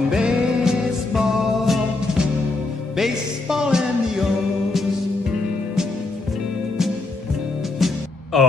Talking baseball, baseball and the O's. Oh,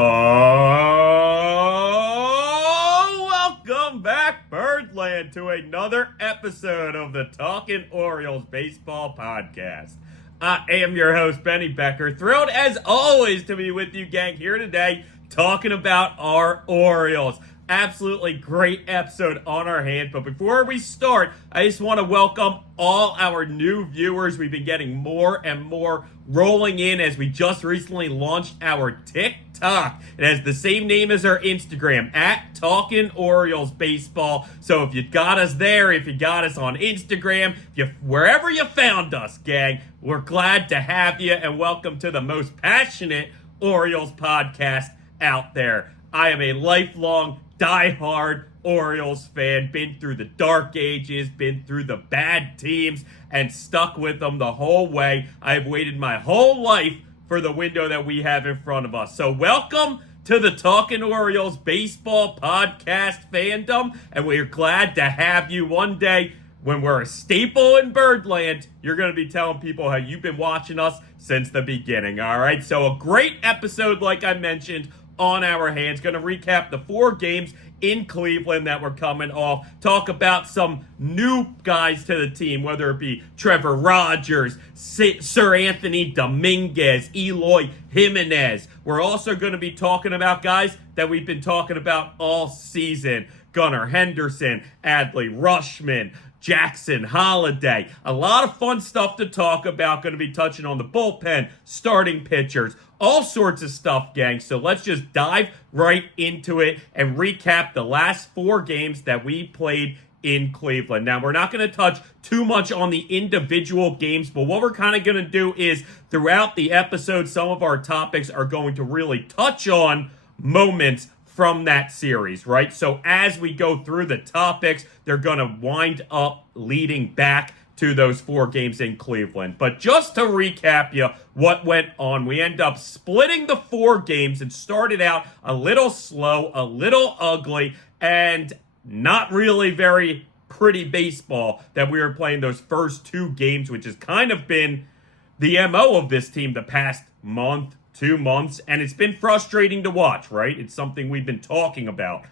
welcome back, Birdland, to another episode of the Talkin Orioles Baseball Podcast. I am your host, Benny Becker. Thrilled, as always, to be with you, gang, here today, talking about our Orioles. Absolutely great episode on our hands. But before we start, I just want to welcome all our new viewers. We've been getting more and more rolling in as we just recently launched our TikTok. It has the same name as our Instagram, at Talkin Orioles Baseball. So if you got us there, if you got us on Instagram, wherever you found us, gang, we're glad to have you, and welcome to the most passionate Orioles podcast out there. I am a lifelong die-hard Orioles fan, been through the dark ages, been through the bad teams, and stuck with them the whole way. I've waited my whole life for the window that we have in front of us. So welcome to the Talkin Orioles Baseball Podcast fandom, and we're glad to have you. One day, when we're a staple in Birdland, you're going to be telling people how you've been watching us since the beginning, all right? So a great episode, like I mentioned, on our hands. Going to recap the 4 games in Cleveland that we're coming off. Talk about some new guys to the team, whether it be Trevor Rogers, Sir Anthony Dominguez, Eloy Jimenez. We're also going to be talking about guys that we've been talking about all season. Gunnar, Henderson, Adley, Rushman, Jackson, Holliday. A lot of fun stuff to talk about. Going to be touching on the bullpen, starting pitchers, all sorts of stuff, gang. So let's just dive right into it and recap the last 4 games that we played in Cleveland. Now, we're not going to touch too much on the individual games, but what we're kind of going to do is throughout the episode, some of our topics are going to really touch on moments from that series, right? So as we go through the topics, they're going to wind up leading back to those 4 games in Cleveland. But just to recap you what went on, we end up splitting the 4 games and started out a little slow, a little ugly, and not really very pretty baseball that we were playing those first 2 games, which has kind of been the MO of this team the past month, 2 months, and it's been frustrating to watch, right? It's something we've been talking about.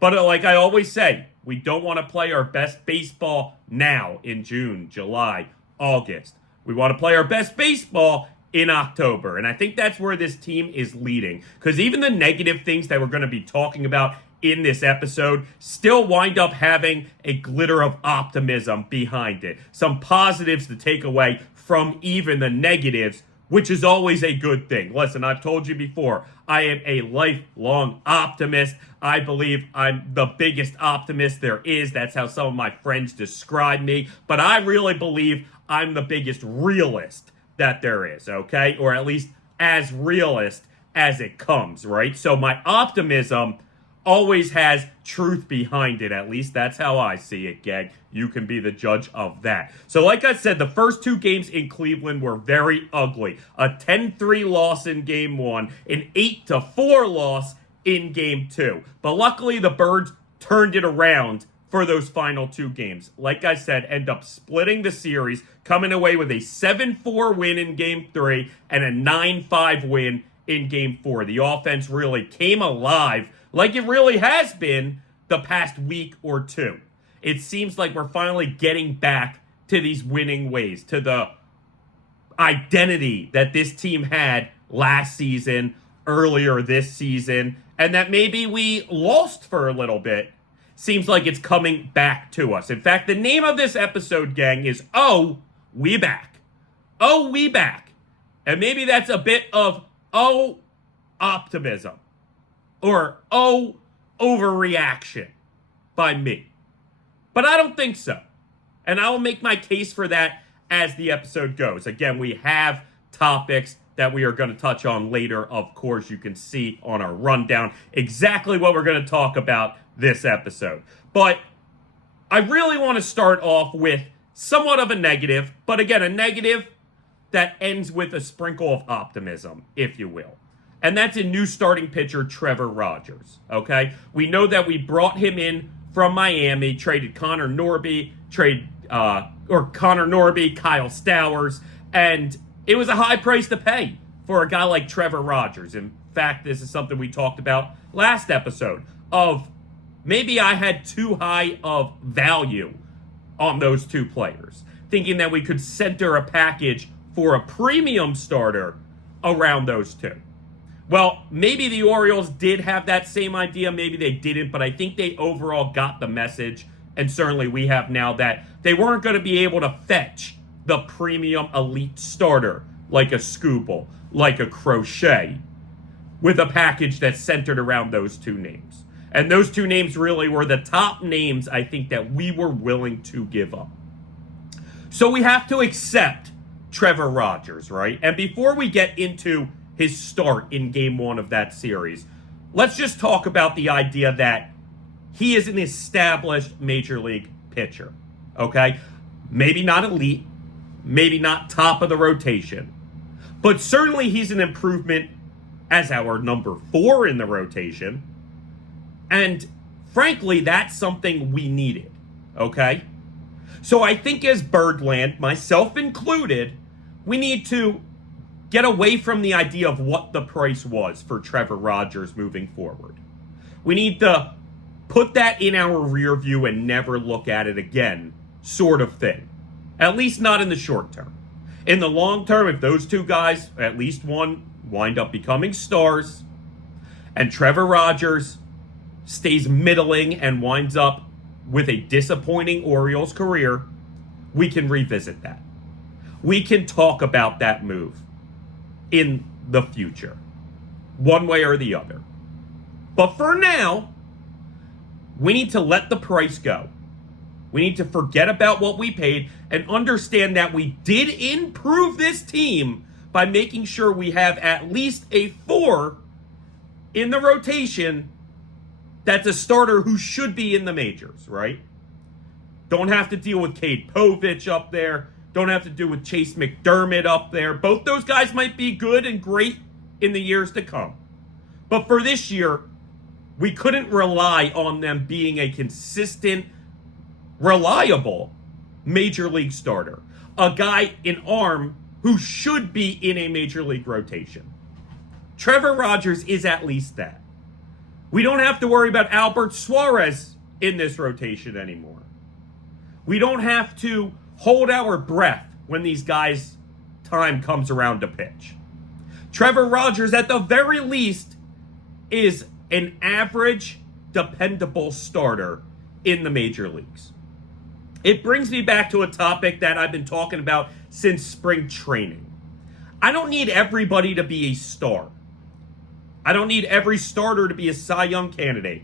But like I always say, we don't want to play our best baseball now in June, July, August. We want to play our best baseball in October. And I think that's where this team is leading. Because even the negative things that we're going to be talking about in this episode still wind up having a glitter of optimism behind it. Some positives to take away from even the negatives, which is always a good thing. Listen, I've told you before, I am a lifelong optimist. I believe I'm the biggest optimist there is. That's how some of my friends describe me. But I really believe I'm the biggest realist that there is, okay? Or at least as realist as it comes, right? So my optimism always has truth behind it. At least that's how I see it, gang. You can be the judge of that. So like I said, the first 2 games in Cleveland were very ugly. A 10-3 loss in game 1, an 8-4 loss in game 2. But luckily the Birds turned it around for those final 2 games. Like I said, end up splitting the series, coming away with a 7-4 win in game 3 and a 9-5 win in game 4. The offense really came alive like it really has been the past week or 2. It seems like we're finally getting back to these winning ways, to the identity that this team had last season, earlier this season, and that maybe we lost for a little bit. Seems like it's coming back to us. In fact, the name of this episode, gang, is Oh, We Back. Oh, We Back. And maybe that's a bit of Oh, optimism. Or Oh, overreaction by me. But I don't think so. And I will make my case for that as the episode goes. Again, we have topics that we are going to touch on later. Of course, you can see on our rundown exactly what we're going to talk about this episode. But I really want to start off with somewhat of a negative, but again, a negative that ends with a sprinkle of optimism, if you will. And that's a new starting pitcher, Trevor Rogers, okay? We know that we brought him in from Miami, traded Connor Norby, Kyle Stowers, and it was a high price to pay for a guy like Trevor Rogers. In fact, this is something we talked about last episode of maybe I had too high of value on those two players, thinking that we could center a package for a premium starter around those two. Well, maybe the Orioles did have that same idea, maybe they didn't, but I think they overall got the message, and certainly we have now, that they weren't going to be able to fetch the premium elite starter like a Skubal, like a Crochet, with a package that's centered around those two names. And those two names really were the top names I think that we were willing to give up. So we have to accept Trevor Rogers, right? And before we get into his start in game one of that series, let's just talk about the idea that he is an established major league pitcher, okay? Maybe not elite, maybe not top of the rotation, but certainly he's an improvement as our number 4 in the rotation. And frankly, that's something we needed, okay? So I think as Birdland, myself included, we need to get away from the idea of what the price was for Trevor Rogers moving forward. We need to put that in our rear view and never look at it again, sort of thing. At least not in the short term. In the long term, if those two guys, at least one, wind up becoming stars, and Trevor Rogers stays middling and winds up with a disappointing Orioles career, we can revisit that. We can talk about that move in the future, one way or the other. But for now, we need to let the price go. We need to forget about what we paid and understand that we did improve this team by making sure we have at least a 4 in the rotation that's a starter who should be in the majors, right? Don't have to deal with Cade Povich up there. Don't have to deal with Chase McDermott up there. Both those guys might be good and great in the years to come. But for this year, we couldn't rely on them being a consistent, reliable major league starter. A guy in arm who should be in a major league rotation. Trevor Rogers is at least that. We don't have to worry about Albert Suarez in this rotation anymore. We don't have to hold our breath when these guys' time comes around to pitch. Trevor Rogers, at the very least, is an average, dependable starter in the major leagues. It brings me back to a topic that I've been talking about since spring training. I don't need everybody to be a star. I don't need every starter to be a Cy Young candidate.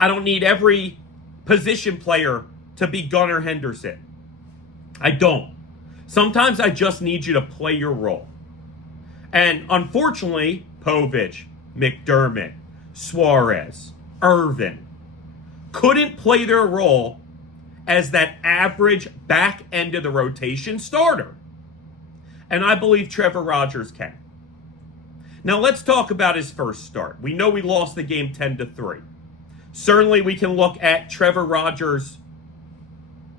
I don't need every position player to be Gunnar Henderson. I don't. Sometimes I just need you to play your role. And unfortunately, Povich, McDermott, Suarez, Irvin couldn't play their role as that average back end of the rotation starter. And I believe Trevor Rogers can. Now let's talk about his first start. We know we lost the game 10-3. Certainly we can look at Trevor Rogers'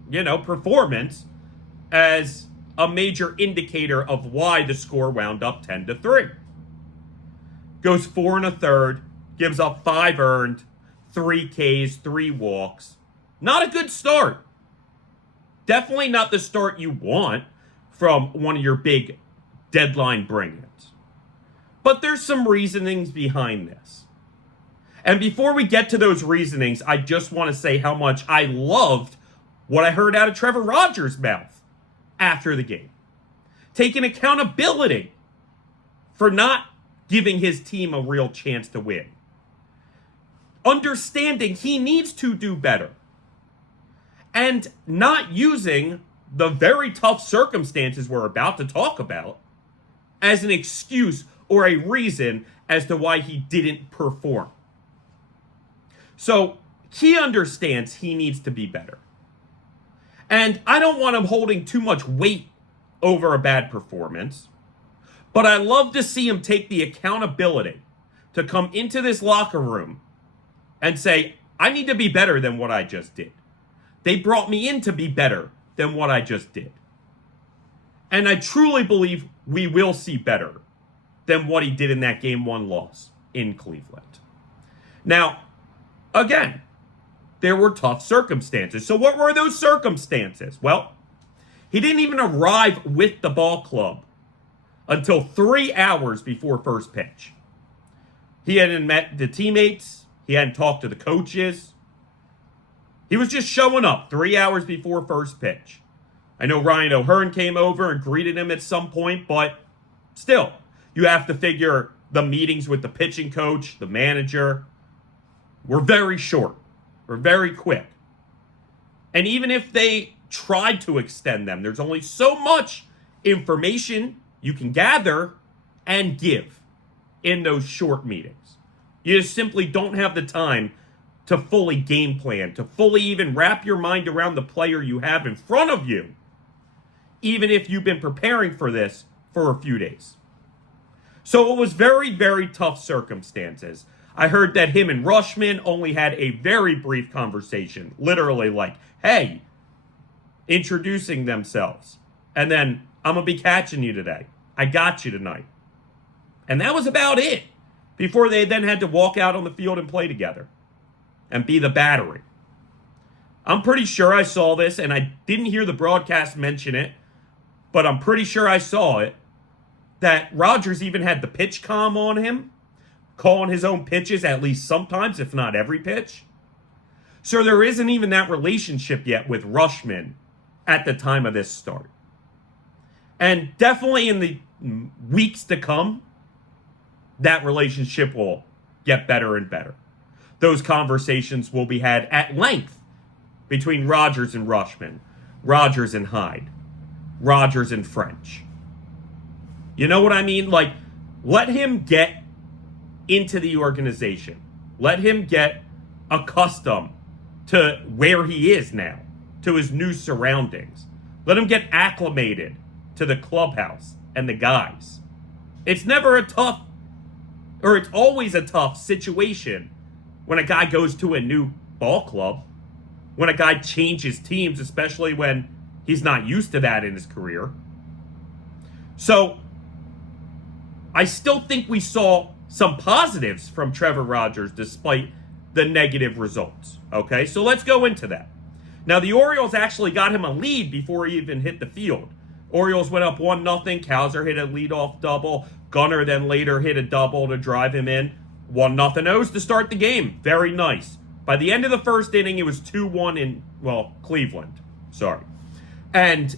performance as a major indicator of why the score wound up 10-3. Goes 4 1/3, gives up 5 earned, 3 Ks, 3 walks. Not a good start. Definitely not the start you want from one of your big deadline bring-ins. But there's some reasonings behind this. And before we get to those reasonings, I just want to say how much I loved what I heard out of Trevor Rogers' mouth after the game. Taking accountability for not giving his team a real chance to win. Understanding he needs to do better. And not using the very tough circumstances we're about to talk about as an excuse or a reason as to why he didn't perform. So he understands he needs to be better. And I don't want him holding too much weight over a bad performance, but I love to see him take the accountability to come into this locker room and say, I need to be better than what I just did. They brought me in to be better than what I just did. And I truly believe we will see better than what he did in that Game 1 loss in Cleveland. Now, again, there were tough circumstances. So what were those circumstances? Well, he didn't even arrive with the ball club until 3 hours before first pitch. He hadn't met the teammates. He hadn't talked to the coaches. He was just showing up 3 hours before first pitch. I know Ryan O'Hearn came over and greeted him at some point, but still, you have to figure the meetings with the pitching coach, the manager, were very short, were very quick. And even if they tried to extend them, there's only so much information you can gather and give in those short meetings. You just simply don't have the time to fully game plan, to fully even wrap your mind around the player you have in front of you, even if you've been preparing for this for a few days. So it was very, very tough circumstances. I heard that him and Rutschman only had a very brief conversation, literally like, hey, introducing themselves. And then, I'm going to be catching you today. I got you tonight. And that was about it before they then had to walk out on the field and play together and be the battery. I'm pretty sure I saw this, and I didn't hear the broadcast mention it, but I'm pretty sure I saw it, that Rogers even had the pitch comm on him, calling his own pitches at least sometimes, if not every pitch. So there isn't even that relationship yet with Rutschman at the time of this start. And definitely in the weeks to come, that relationship will get better and better. Those conversations will be had at length between Rogers and Rutschman, Rogers and Hyde, Rogers and French. You know what I mean? Like, let him get into the organization. Let him get accustomed to where he is now, to his new surroundings. Let him get acclimated to the clubhouse and the guys. It's always a tough situation when a guy goes to a new ball club, when a guy changes teams, especially when he's not used to that in his career. So, I still think we saw some positives from Trevor Rogers despite the negative results. Okay, so let's go into that. Now, the Orioles actually got him a lead before he even hit the field. Orioles went up 1-0. Cowser hit a leadoff double. Gunnar then later hit a double to drive him in. 1-0 O's to start the game. Very nice. By the end of the first inning, it was 2-1 in, Cleveland. Sorry. And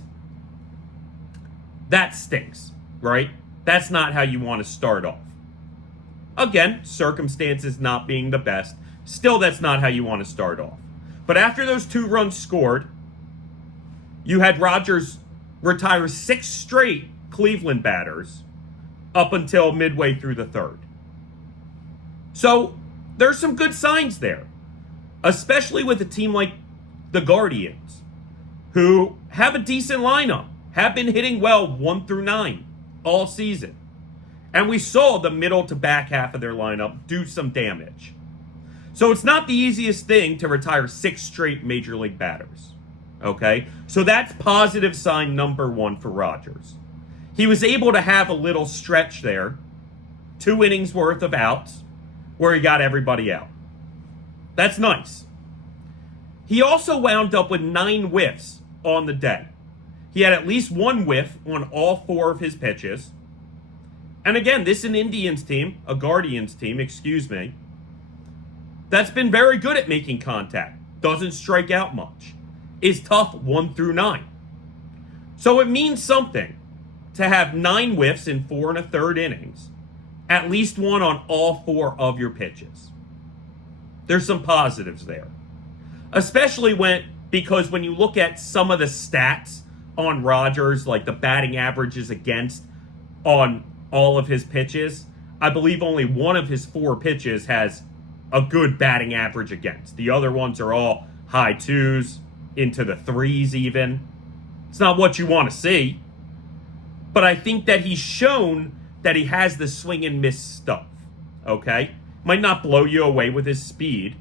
that stinks, right? That's not how you want to start off. Again, circumstances not being the best. Still, that's not how you want to start off. But after those 2 runs scored, you had Rogers retire 6 straight Cleveland batters up until midway through the third. So, there's some good signs there. Especially with a team like the Guardians, who have a decent lineup, have been hitting well 1 through 9 all season. And we saw the middle to back half of their lineup do some damage. So it's not the easiest thing to retire 6 straight major league batters. Okay? So that's positive sign number 1 for Rogers. He was able to have a little stretch there, 2 innings worth of outs, where he got everybody out. That's nice. He also wound up with 9 whiffs on the day. He had at least 1 whiff on all 4 of his pitches. And again, this is an Indians team, a Guardians team, that's been very good at making contact. Doesn't strike out much. Is tough 1 through 9. So it means something to have 9 whiffs in 4 1/3 innings. At least 1 on all 4 of your pitches. There's some positives there. Especially because when you look at some of the stats on Rogers, like the batting averages against on all of his pitches, I believe only 1 of his 4 pitches has a good batting average against. The other ones are all high 2s, into the 3s even. It's not what you want to see. But I think that he's shown that he has the swing and miss stuff. Okay? Might not blow you away with his speed,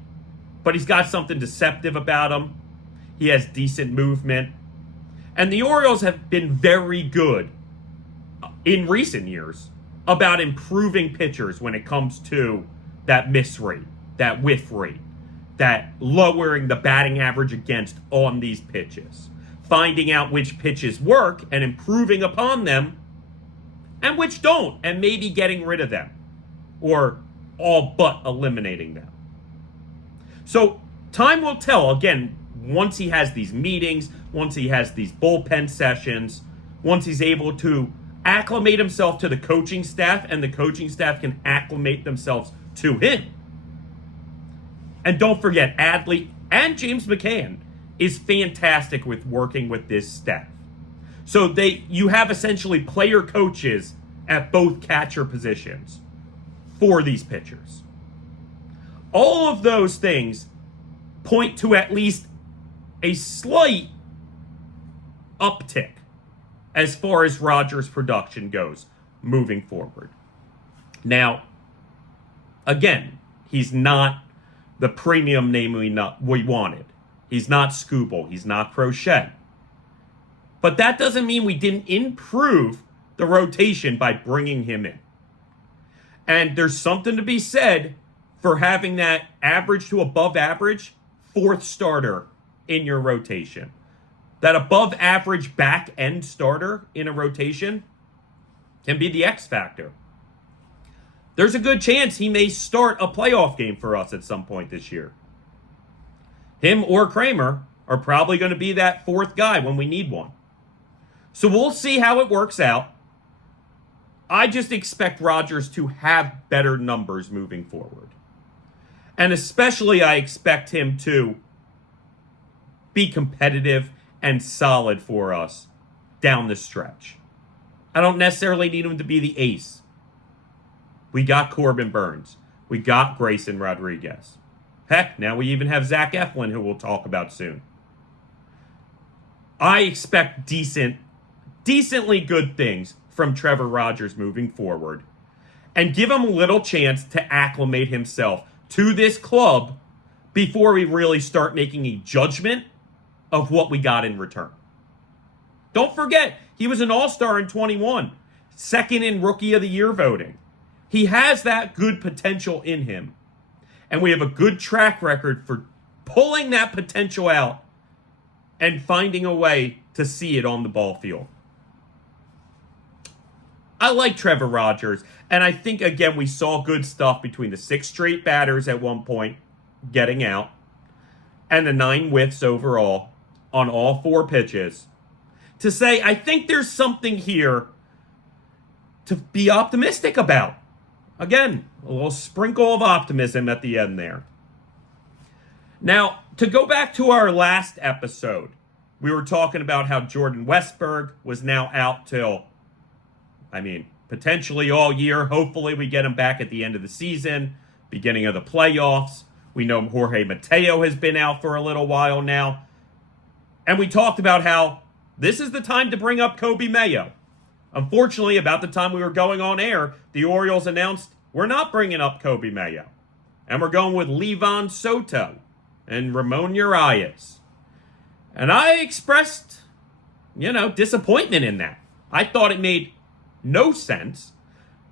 but he's got something deceptive about him. He has decent movement. And the Orioles have been very good in recent years about improving pitchers when it comes to that miss rate, that whiff rate, that lowering the batting average against on these pitches, finding out which pitches work and improving upon them and which don't, and maybe getting rid of them or all but eliminating them. So time will tell, again, once he has these meetings, once he has these bullpen sessions, once he's able to acclimate himself to the coaching staff and the coaching staff can acclimate themselves to him. And don't forget, Adley and James McCann is fantastic with working with this staff. So you have essentially player coaches at both catcher positions for these pitchers. All of those things point to at least a slight uptick as far as Rogers' production goes moving forward. Now, again, he's not the premium name we wanted. He's not Scooble. He's not Crochet. But that doesn't mean we didn't improve the rotation by bringing him in. And there's something to be said for having that average to above average fourth starter in your rotation. That above average back end starter in a rotation can be the X factor. There's a good chance he may start a playoff game for us at some point this year. Him or Kramer are probably going to be that fourth guy when we need one. So we'll see how it works out. I just expect Rogers to have better numbers moving forward. And especially I expect him to be competitive and solid for us down the stretch. I don't necessarily need him to be the ace. We got Corbin Burns. We got Grayson Rodriguez. Heck, now we even have Zach Eflin, who we'll talk about soon. I expect decently good things from Trevor Rogers moving forward. And give him a little chance to acclimate himself to this club before we really start making a judgment of what we got in return. Don't forget, he was an all-star in 21, second in Rookie of the Year voting. He has that good potential in him. And we have a good track record for pulling that potential out and finding a way to see it on the ball field. I like Trevor Rogers, and I think, again, we saw good stuff between the 6 straight batters at one point getting out and the 9 whiffs overall on all 4 pitches to say, I think there's something here to be optimistic about. Again, a little sprinkle of optimism at the end there. Now, to go back to our last episode, we were talking about how Jordan Westburg was now out till, potentially all year. Hopefully we get him back at the end of the season, beginning of the playoffs. We know Jorge Mateo has been out for a little while now. And we talked about how this is the time to bring up Coby Mayo. Unfortunately, about the time we were going on air, the Orioles announced we're not bringing up Coby Mayo. And we're going with Livan Soto and Ramon Urias. And I expressed, disappointment in that. I thought it made no sense.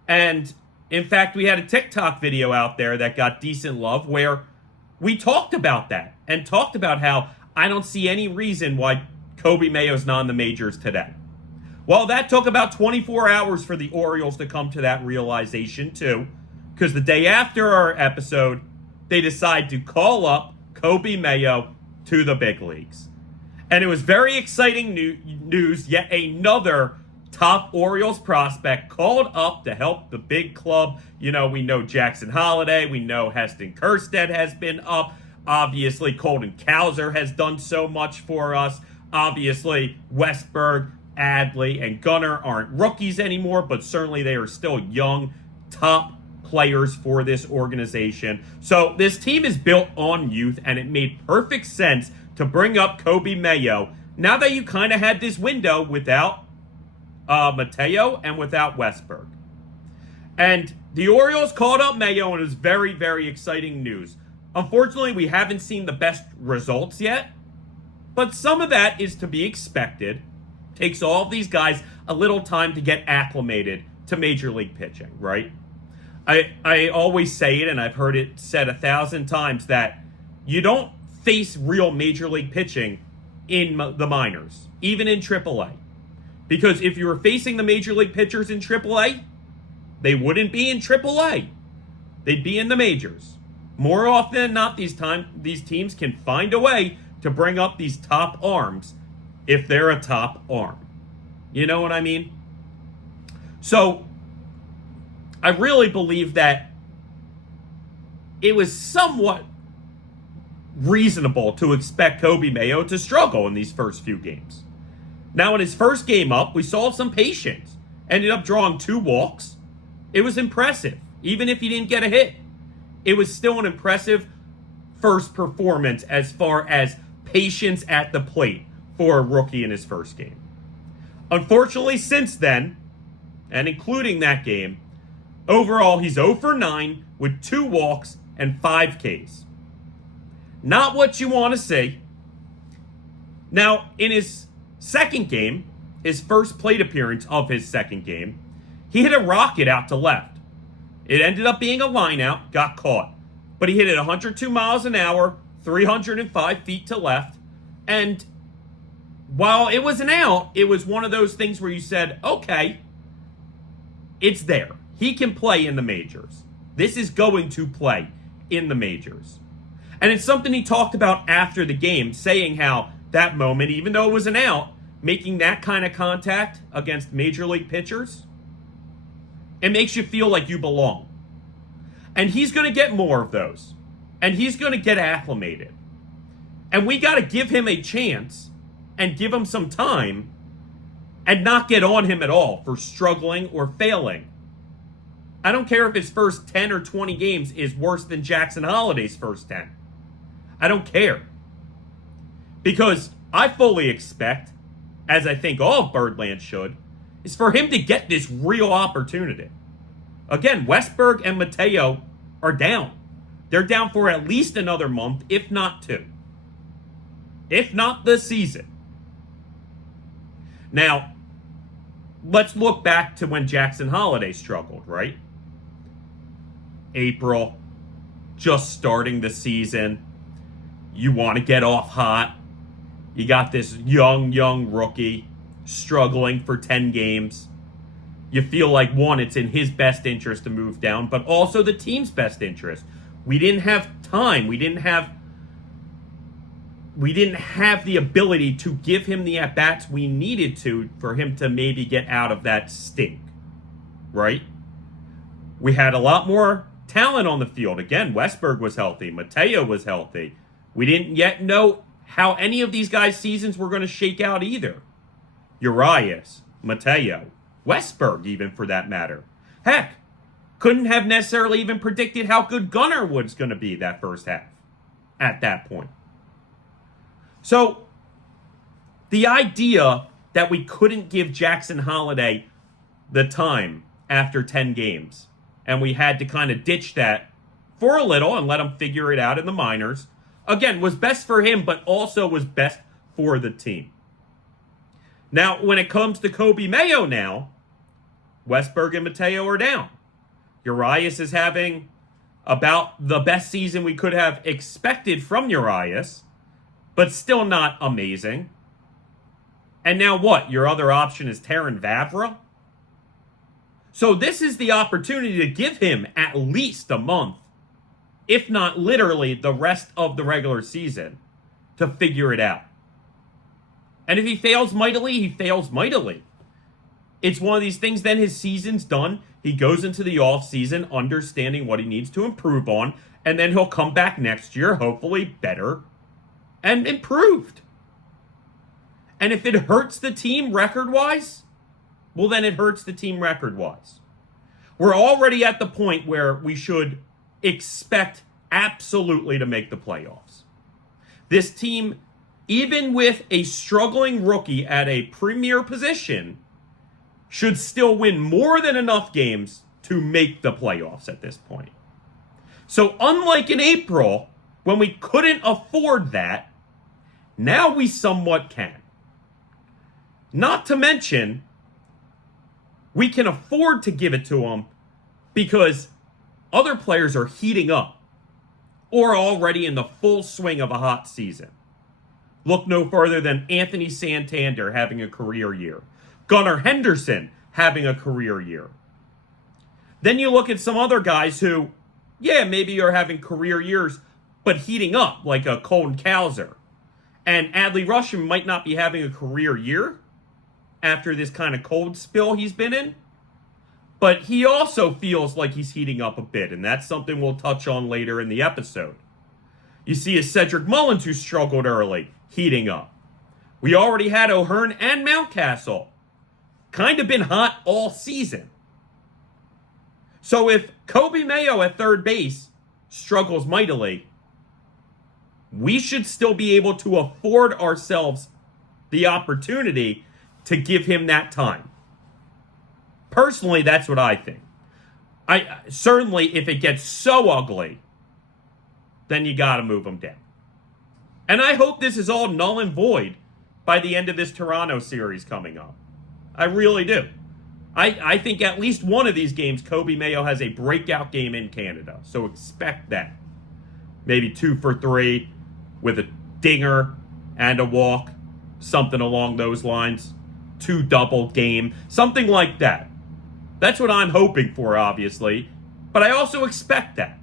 And in fact, we had a TikTok video out there that got decent love where we talked about that and talked about how I don't see any reason why Coby Mayo's not in the majors today. Well, that took about 24 hours for the Orioles to come to that realization too, because the day after our episode, they decided to call up Coby Mayo to the big leagues. And it was very exciting news, yet another top Orioles prospect called up to help the big club. We know Jackson Holliday. We know Heston Kjerstad has been up. Obviously, Colton Cowser has done so much for us. Obviously, Westburg, Adley, and Gunnar aren't rookies anymore, but certainly they are still young, top players for this organization. So this team is built on youth, and it made perfect sense to bring up Coby Mayo now that you kind of had this window without Mateo and without Westburg. And the Orioles called up Mayo, and it was very, very exciting news. Unfortunately, we haven't seen the best results yet, but some of that is to be expected. Takes all of these guys a little time to get acclimated to Major League pitching, right? I always say it, and I've heard it said 1,000 times, that you don't face real Major League pitching in the minors, even in AAA. Because if you were facing the Major League pitchers in AAA, they wouldn't be in AAA. They'd be in the majors. More often than not, these teams can find a way to bring up these top arms if they're a top arm. You know what I mean? So, I really believe that it was somewhat reasonable to expect Coby Mayo to struggle in these first few games. Now, in his first game up, we saw some patience. Ended up drawing 2 walks. It was impressive. Even if he didn't get a hit, it was still an impressive first performance as far as patience at the plate for a rookie in his first game. Unfortunately, since then, and including that game, overall, he's 0 for 9 with 2 walks and 5 Ks. Not what you want to see. Now, in his second game, his first plate appearance of his second game, he hit a rocket out to left. It ended up being a line out, got caught. But he hit it 102 miles an hour, 305 feet to left. And while it was an out, it was one of those things where you said, okay, it's there. He can play in the majors. This is going to play in the majors. And it's something he talked about after the game, saying how that moment, even though it was an out, making that kind of contact against Major League pitchers, it makes you feel like you belong. And he's going to get more of those. And he's going to get acclimated. And we got to give him a chance and give him some time and not get on him at all for struggling or failing. I don't care if his first 10 or 20 games is worse than Jackson Holliday's first 10. I don't care. Because I fully expect, as I think all of Birdland should, is for him to get this real opportunity. Again, Westburg and Mateo are down. They're down for at least another month, if not 2. If not the season. Now, let's look back to when Jackson Holliday struggled, right? April, just starting the season. You want to get off hot. You got this young rookie struggling for 10 games. You feel like, one, it's in his best interest to move down, but also the team's best interest. We didn't have time. We didn't have the ability to give him the at-bats we needed to for him to maybe get out of that stink, right? We had a lot more talent on the field. Again, Westburg was healthy. Mateo was healthy. We didn't yet know how any of these guys' seasons were going to shake out either. Urias, Mateo, Westburg even for that matter. Heck, couldn't have necessarily even predicted how good Gunnar was going to be that first half at that point. So, the idea that we couldn't give Jackson Holliday the time after 10 games, and we had to kind of ditch that for a little and let him figure it out in the minors, again, was best for him, but also was best for the team. Now, when it comes to Coby Mayo now, Westburg and Mateo are down. Urias is having about the best season we could have expected from Urias, but still not amazing. And now what? Your other option is Terran Vavra? So this is the opportunity to give him at least a month, if not literally the rest of the regular season, to figure it out. And if he fails mightily, he fails mightily. It's one of these things, then his season's done. He goes into the offseason understanding what he needs to improve on, and then he'll come back next year, hopefully better and improved. And if it hurts the team record-wise, well, then it hurts the team record-wise. We're already at the point where we should expect absolutely to make the playoffs. This team, even with a struggling rookie at a premier position, should still win more than enough games to make the playoffs at this point. So unlike in April, when we couldn't afford that, now we somewhat can. Not to mention, we can afford to give it to him because other players are heating up or already in the full swing of a hot season. Look no further than Anthony Santander having a career year. Gunnar Henderson having a career year. Then you look at some other guys who, yeah, maybe are having career years, but heating up, like a Colton Cowser. And Adley Rushing might not be having a career year after this kind of cold spill he's been in, but he also feels like he's heating up a bit, and that's something we'll touch on later in the episode. You see a Cedric Mullins who struggled early, heating up. We already had O'Hearn and Mountcastle kind of been hot all season. So if Coby Mayo at third base struggles mightily, we should still be able to afford ourselves the opportunity to give him that time. Personally, that's what I think. Certainly, if it gets so ugly, then you got to move him down. And I hope this is all null and void by the end of this Toronto series coming up. I really do. I think at least one of these games, Coby Mayo has a breakout game in Canada. So expect that. Maybe 2 for 3 with a dinger and a walk. Something along those lines. 2 double game. Something like that. That's what I'm hoping for, obviously. But I also expect that.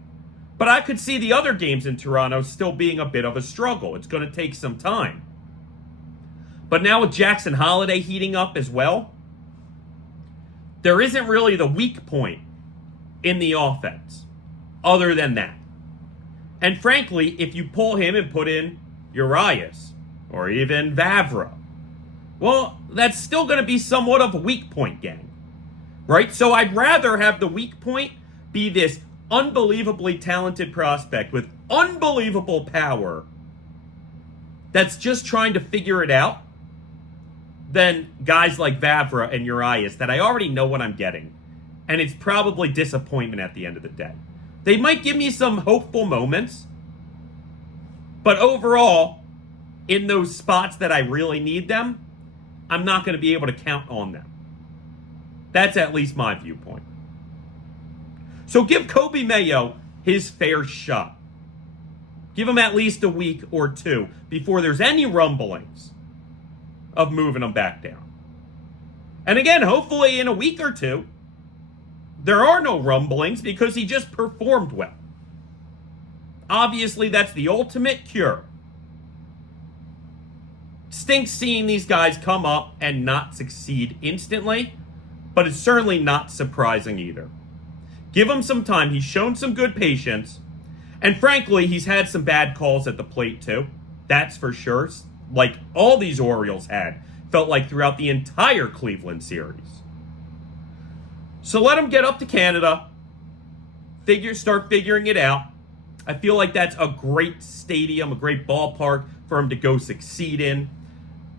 But I could see the other games in Toronto still being a bit of a struggle. It's going to take some time. But now with Jackson Holliday heating up as well, there isn't really the weak point in the offense other than that. And frankly, if you pull him and put in JimenYES or even Vavra, well, that's still going to be somewhat of a weak point, gang. Right? So I'd rather have the weak point be this unbelievably talented prospect with unbelievable power that's just trying to figure it out than guys like Vavra and JimenYES that I already know what I'm getting. And it's probably disappointment at the end of the day. They might give me some hopeful moments, but overall, in those spots that I really need them, I'm not going to be able to count on them. That's at least my viewpoint. So give Coby Mayo his fair shot. Give him at least a week or 2 before there's any rumblings of moving him back down. And again, hopefully in a week or 2, there are no rumblings because he just performed well. Obviously, that's the ultimate cure. Stinks seeing these guys come up and not succeed instantly, but it's certainly not surprising either. Give him some time. He's shown some good patience. And frankly, he's had some bad calls at the plate too. That's for sure. Like all these Orioles had. Felt like throughout the entire Cleveland series. So let him get up to Canada. Start figuring it out. I feel like that's a great stadium, a great ballpark for him to go succeed in.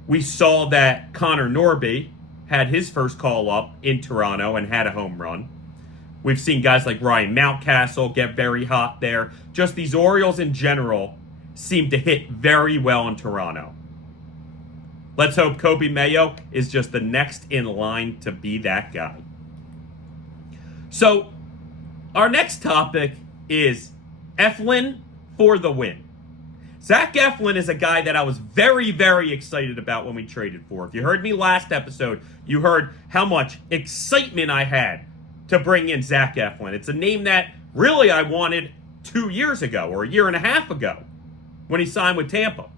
We saw that Connor Norby had his first call up in Toronto and had a home run. We've seen guys like Ryan Mountcastle get very hot there. Just these Orioles in general seem to hit very well in Toronto. Let's hope Coby Mayo is just the next in line to be that guy. So, our next topic is Eflin for the win. Zach Eflin is a guy that I was very, very excited about when we traded for. If you heard me last episode, you heard how much excitement I had to bring in Zach Eflin. It's a name that really I wanted 2 years ago or a year and a half ago when he signed with Tampa.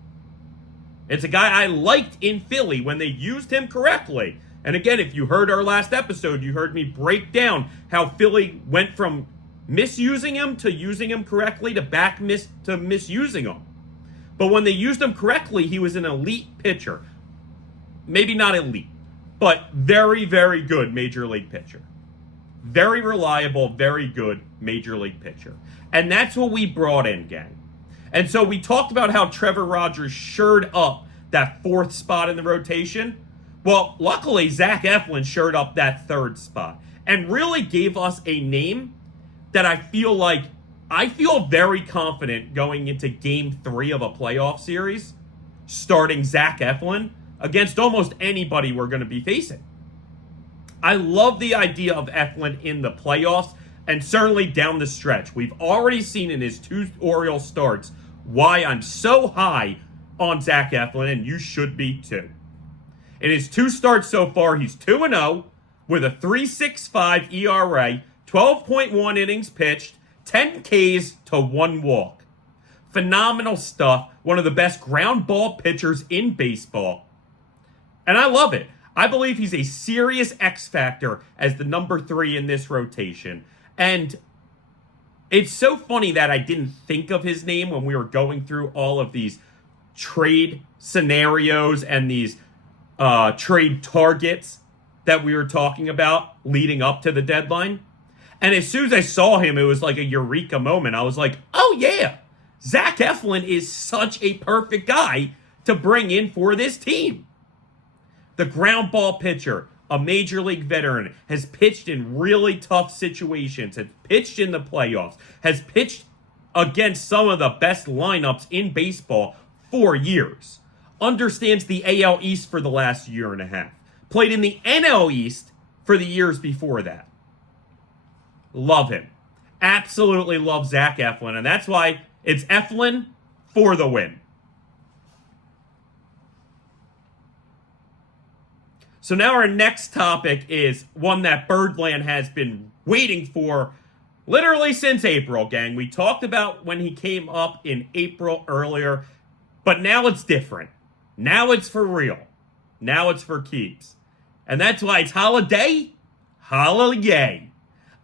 It's a guy I liked in Philly when they used him correctly. And again, if you heard our last episode, you heard me break down how Philly went from misusing him to using him correctly to misusing him. But when they used him correctly, he was an elite pitcher. Maybe not elite, but very, very good major league pitcher. Very reliable, very good major league pitcher. And that's what we brought in, gang. And so we talked about how Trevor Rogers shored up that 4th spot in the rotation. Well, luckily, Zach Eflin shored up that 3rd spot and really gave us a name that I feel like I feel very confident going into game 3 of a playoff series, starting Zach Eflin against almost anybody we're going to be facing. I love the idea of Eflin in the playoffs and certainly down the stretch. We've already seen in his 2 Orioles starts why I'm so high on Zach Eflin, and you should be too. In his 2 starts so far, he's 2-0 with a 3.65 ERA, 12.1 innings pitched, 10 Ks to 1 walk. Phenomenal stuff. One of the best ground ball pitchers in baseball. And I love it. I believe he's a serious X factor as the number 3 in this rotation. And it's so funny that I didn't think of his name when we were going through all of these trade scenarios and these trade targets that we were talking about leading up to the deadline. And as soon as I saw him, it was like a eureka moment. I was like, oh yeah, Zach Eflin is such a perfect guy to bring in for this team. The ground ball pitcher, a major league veteran, has pitched in really tough situations, has pitched in the playoffs, has pitched against some of the best lineups in baseball for years. Understands the AL East for the last year and a half. Played in the NL East for the years before that. Love him. Absolutely love Zach Eflin. And that's why it's Eflin for the win. So now our next topic is one that Birdland has been waiting for literally since April, gang. We talked about when he came up in April earlier, but now it's different. Now it's for real. Now it's for keeps. And that's why it's HolliDay, HolliYAY.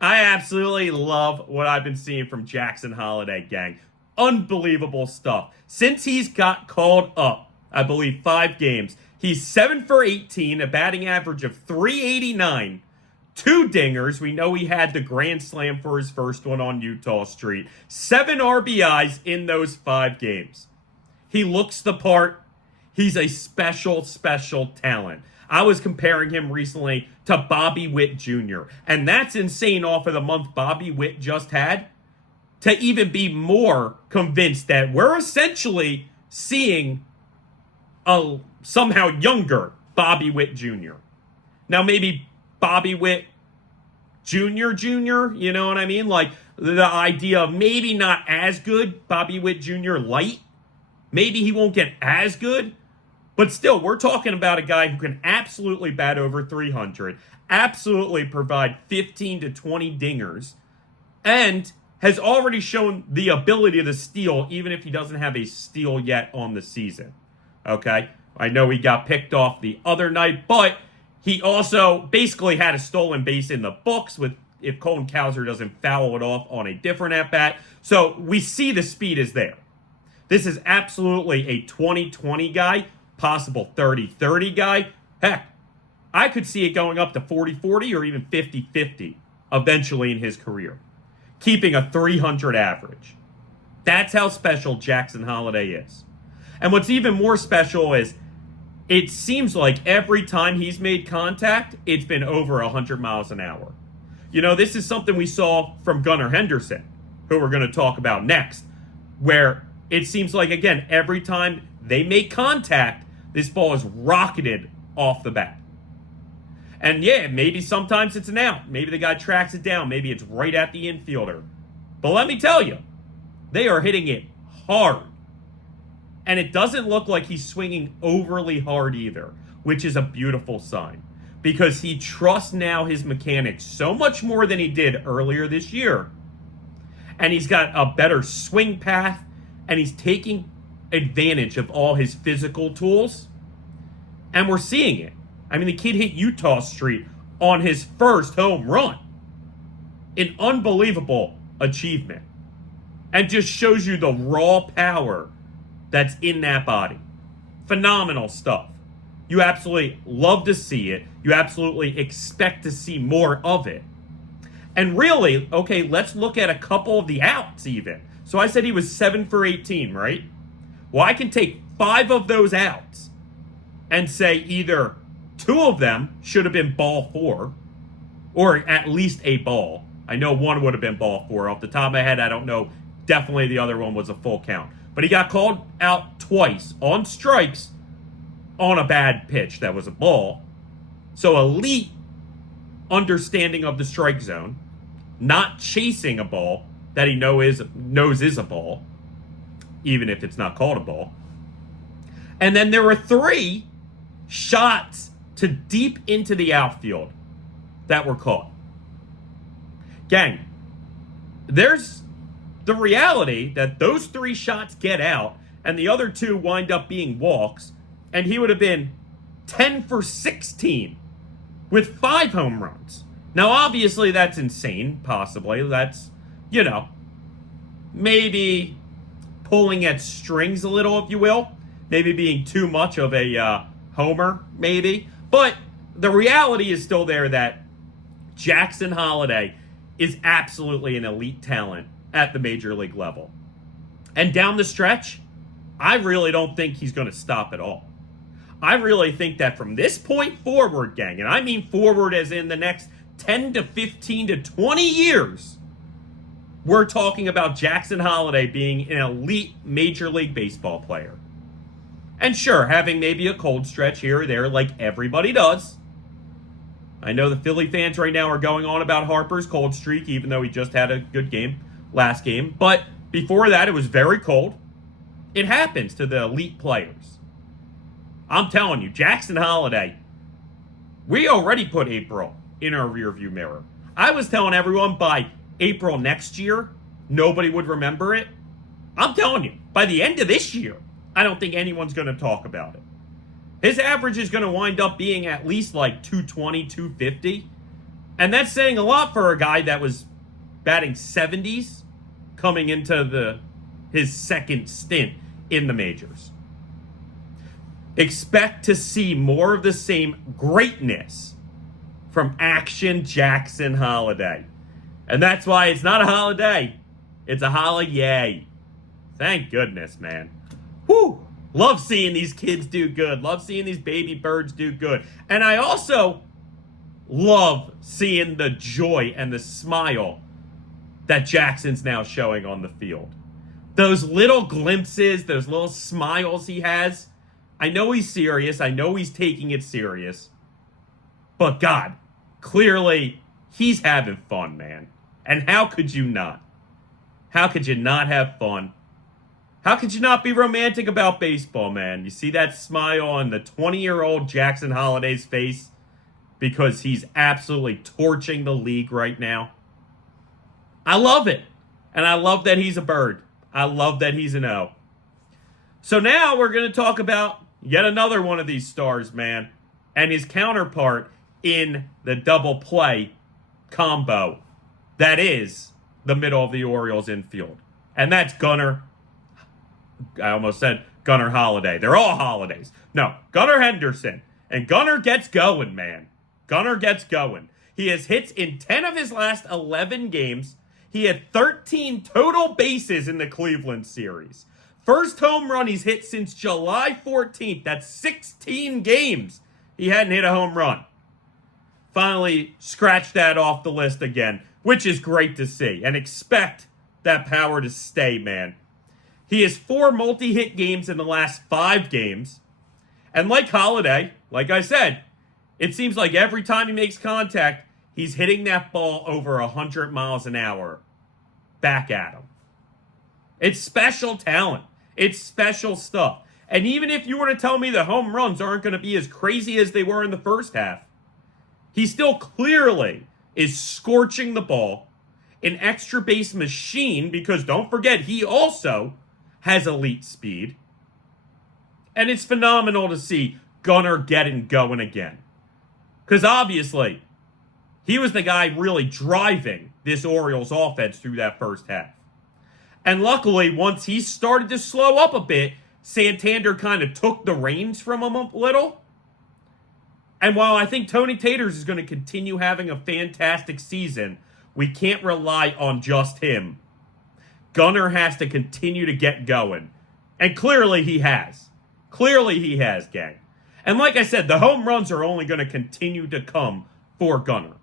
I absolutely love what I've been seeing from Jackson Holliday, gang. Unbelievable stuff. Since he's got called up, I believe 5 games, he's 7 for 18, a batting average of 389, 2 dingers. We know he had the grand slam for his first one on Utah Street. 7 RBIs in those 5 games. He looks the part. He's a special, special talent. I was comparing him recently to Bobby Witt Jr., and that's insane off of the month Bobby Witt just had, to even be more convinced that we're essentially seeing a somehow younger Bobby Witt Jr. Now, maybe Bobby Witt Jr., you know what I mean? Like, the idea of maybe not as good, Bobby Witt Jr. light. Maybe he won't get as good. But still, we're talking about a guy who can absolutely bat over 300, absolutely provide 15 to 20 dingers, and has already shown the ability to steal, even if he doesn't have a steal yet on the season. Okay? I know he got picked off the other night, but he also basically had a stolen base in the books with if Colin Cowser doesn't foul it off on a different at-bat. So we see the speed is there. This is absolutely a 20-20 guy. Possible 30-30 guy. Heck, I could see it going up to 40-40 or even 50-50 eventually in his career. Keeping a 300 average. That's how special Jackson Holliday is. And what's even more special is it seems like every time he's made contact, it's been over 100 miles an hour. You know, this is something we saw from Gunnar Henderson, who we're going to talk about next, where it seems like, again, every time they make contact, this ball is rocketed off the bat. And yeah, maybe sometimes it's an out. Maybe the guy tracks it down. Maybe it's right at the infielder. But let me tell you, they are hitting it hard. And it doesn't look like he's swinging overly hard either, which is a beautiful sign. Because he trusts now his mechanics so much more than he did earlier this year. And he's got a better swing path. And he's taking advantage of all his physical tools, and we're seeing it. I mean, the kid hit Utah Street on his first home run. An unbelievable achievement, and just shows you the raw power that's in that body. Phenomenal stuff. You absolutely love to see it. You absolutely expect to see more of it. And really, okay, let's look at a couple of the outs even. So I said he was 7 for 18, right? Well, I can take 5 of those outs and say either 2 of them should have been ball 4, or at least a ball. I know 1 would have been ball 4. Off the top of my head, I don't know definitely the other one was a full count. But he got called out twice on strikes on a bad pitch that was a ball. So elite understanding of the strike zone, not chasing a ball that he knows is a ball, even if it's not called a ball. And then there were 3 shots to deep into the outfield that were caught. Gang, there's the reality that those 3 shots get out and the other 2 wind up being walks, and he would have been 10 for 16 with 5 home runs. Now, obviously, that's insane, possibly. That's, maybe pulling at strings a little, if you will. Maybe being too much of a homer, maybe. But the reality is still there that Jackson Holliday is absolutely an elite talent at the major league level. And down the stretch, I really don't think he's going to stop at all. I really think that from this point forward, gang, and I mean forward as in the next 10 to 15 to 20 years, we're talking about Jackson Holliday being an elite Major League Baseball player. And sure, having maybe a cold stretch here or there like everybody does. I know the Philly fans right now are going on about Harper's cold streak, even though he just had a good game last game. But before that, it was very cold. It happens to the elite players. I'm telling you, Jackson Holliday, we already put April in our rearview mirror. I was telling everyone by April next year, nobody would remember it. I'm telling you, by the end of this year, I don't think anyone's going to talk about it. His average is going to wind up being at least like 220, 250. And that's saying a lot for a guy that was batting 70s coming into his second stint in the majors. Expect to see more of the same greatness from Action Jackson Holliday. And that's why it's not a holiday. It's a HolliYAY. Thank goodness, man. Whew. Love seeing these kids do good. Love seeing these baby birds do good. And I also love seeing the joy and the smile that Jackson's now showing on the field. Those little glimpses, those little smiles he has. I know he's serious. I know he's taking it serious. But God, clearly he's having fun, man. And how could you not? How could you not have fun? How could you not be romantic about baseball, man? You see that smile on the 20-year-old Jackson Holliday's face because he's absolutely torching the league right now. I love it. And I love that he's a bird. I love that he's an O. So now we're going to talk about yet another one of these stars, man, and his counterpart in the double play combo that is the middle of the Orioles infield. And that's Gunnar. I almost said Gunnar Holliday. They're all holidays. No, Gunnar Henderson. And Gunnar gets going, man. Gunnar gets going. He has hits in 10 of his last 11 games. He had 13 total bases in the Cleveland series. First home run he's hit since July 14th. That's 16 games he hadn't hit a home run. Finally, scratch that off the list again, which is great to see. And expect that power to stay, man. He has 4 multi-hit games in the last 5 games. And like Holliday, like I said, it seems like every time he makes contact, he's hitting that ball over 100 miles an hour back at him. It's special talent. It's special stuff. And even if you were to tell me the home runs aren't going to be as crazy as they were in the first half, he still clearly is scorching the ball, an extra base machine, because don't forget, he also has elite speed. And it's phenomenal to see Gunnar getting going again. Because obviously, he was the guy really driving this Orioles offense through that first half. And luckily, once he started to slow up a bit, Santander kind of took the reins from him a little. And while I think Tony Taters is going to continue having a fantastic season, we can't rely on just him. Gunnar has to continue to get going. And clearly he has. Clearly he has, gang. And like I said, the home runs are only going to continue to come for Gunnar.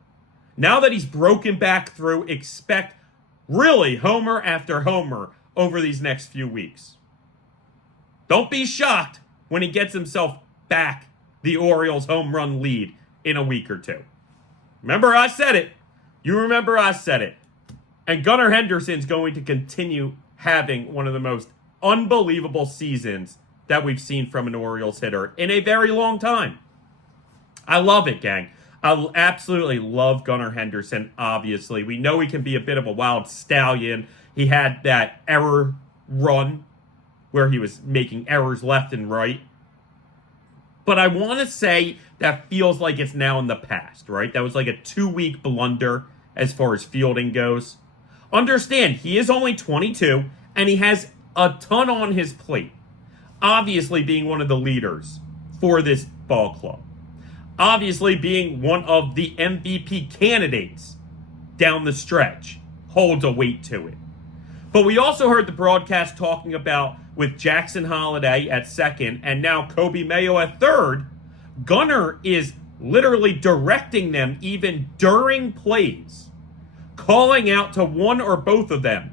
Now that he's broken back through, expect really homer after homer over these next few weeks. Don't be shocked when he gets himself back the Orioles home run lead in a week or two. Remember I said it. You remember I said it. And Gunnar Henderson's going to continue having one of the most unbelievable seasons that we've seen from an Orioles hitter in a very long time. I love it, gang. I absolutely love Gunnar Henderson, obviously. We know he can be a bit of a wild stallion. He had that error run where he was making errors left and right. But I want to say that feels like it's now in the past, right? That was like a 2-week blunder as far as fielding goes. Understand, he is only 22, and he has a ton on his plate. Obviously being one of the leaders for this ball club. Obviously being one of the MVP candidates down the stretch holds a weight to it. But we also heard the broadcast talking about, with Jackson Holliday at second and now Coby Mayo at third, Gunnar is literally directing them even during plays, calling out to one or both of them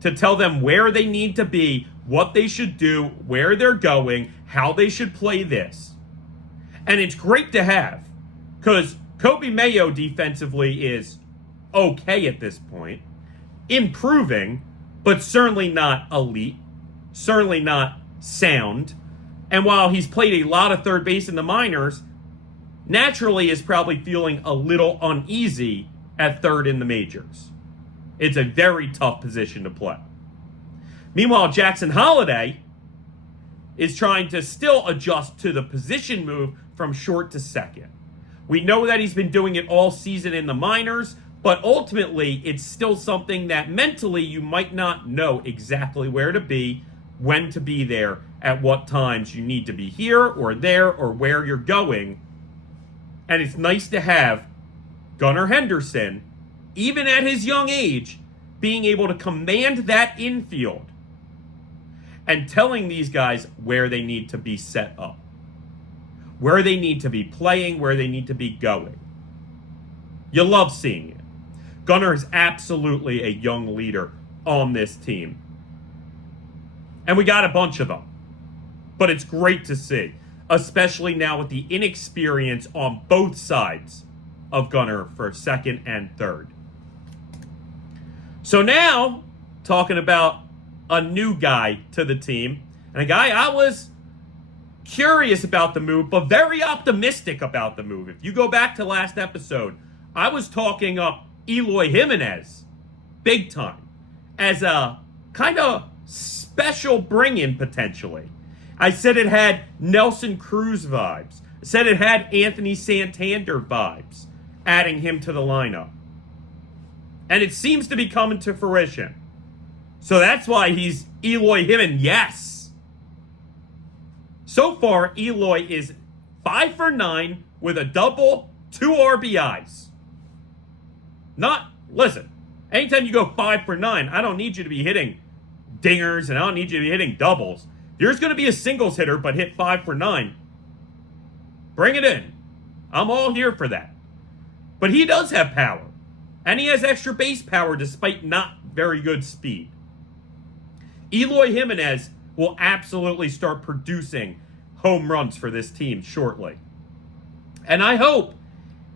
to tell them where they need to be, what they should do, where they're going, how they should play this. And it's great to have, because Coby Mayo defensively is okay at this point, improving, but certainly not elite, certainly not sound. And while he's played a lot of third base in the minors, naturally is probably feeling a little uneasy at third in the majors. It's a very tough position to play. Meanwhile, Jackson Holliday is trying to still adjust to the position move from short to second. We know that he's been doing it all season in the minors, but ultimately it's still something that mentally you might not know exactly where to be, when to be there, at what times you need to be here or there or where you're going. And it's nice to have Gunnar Henderson, even at his young age, being able to command that infield and telling these guys where they need to be set up, where they need to be playing, where they need to be going. You love seeing it. Gunnar is absolutely a young leader on this team. And we got a bunch of them. But it's great to see, especially now with the inexperience on both sides of Gunnar for second and third. So now, talking about a new guy to the team, and a guy I was curious about the move, but very optimistic about the move. If you go back to last episode, I was talking up Eloy Jimenez big time as a kind of special bring-in potentially. I said it had Nelson Cruz vibes. I said it had Anthony Santander vibes, adding him to the lineup. And it seems to be coming to fruition. So that's why he's Eloy JimenYES. So far, Eloy is 5 for 9 with a double, 2 RBIs. Listen, anytime you go 5 for 9, I don't need you to be hitting dingers and I don't need you to be hitting doubles. There's going to be a singles hitter, but hit 5 for 9. Bring it in. I'm all here for that. But he does have power. And he has extra base power despite not very good speed. Eloy Jimenez will absolutely start producing home runs for this team shortly. And I hope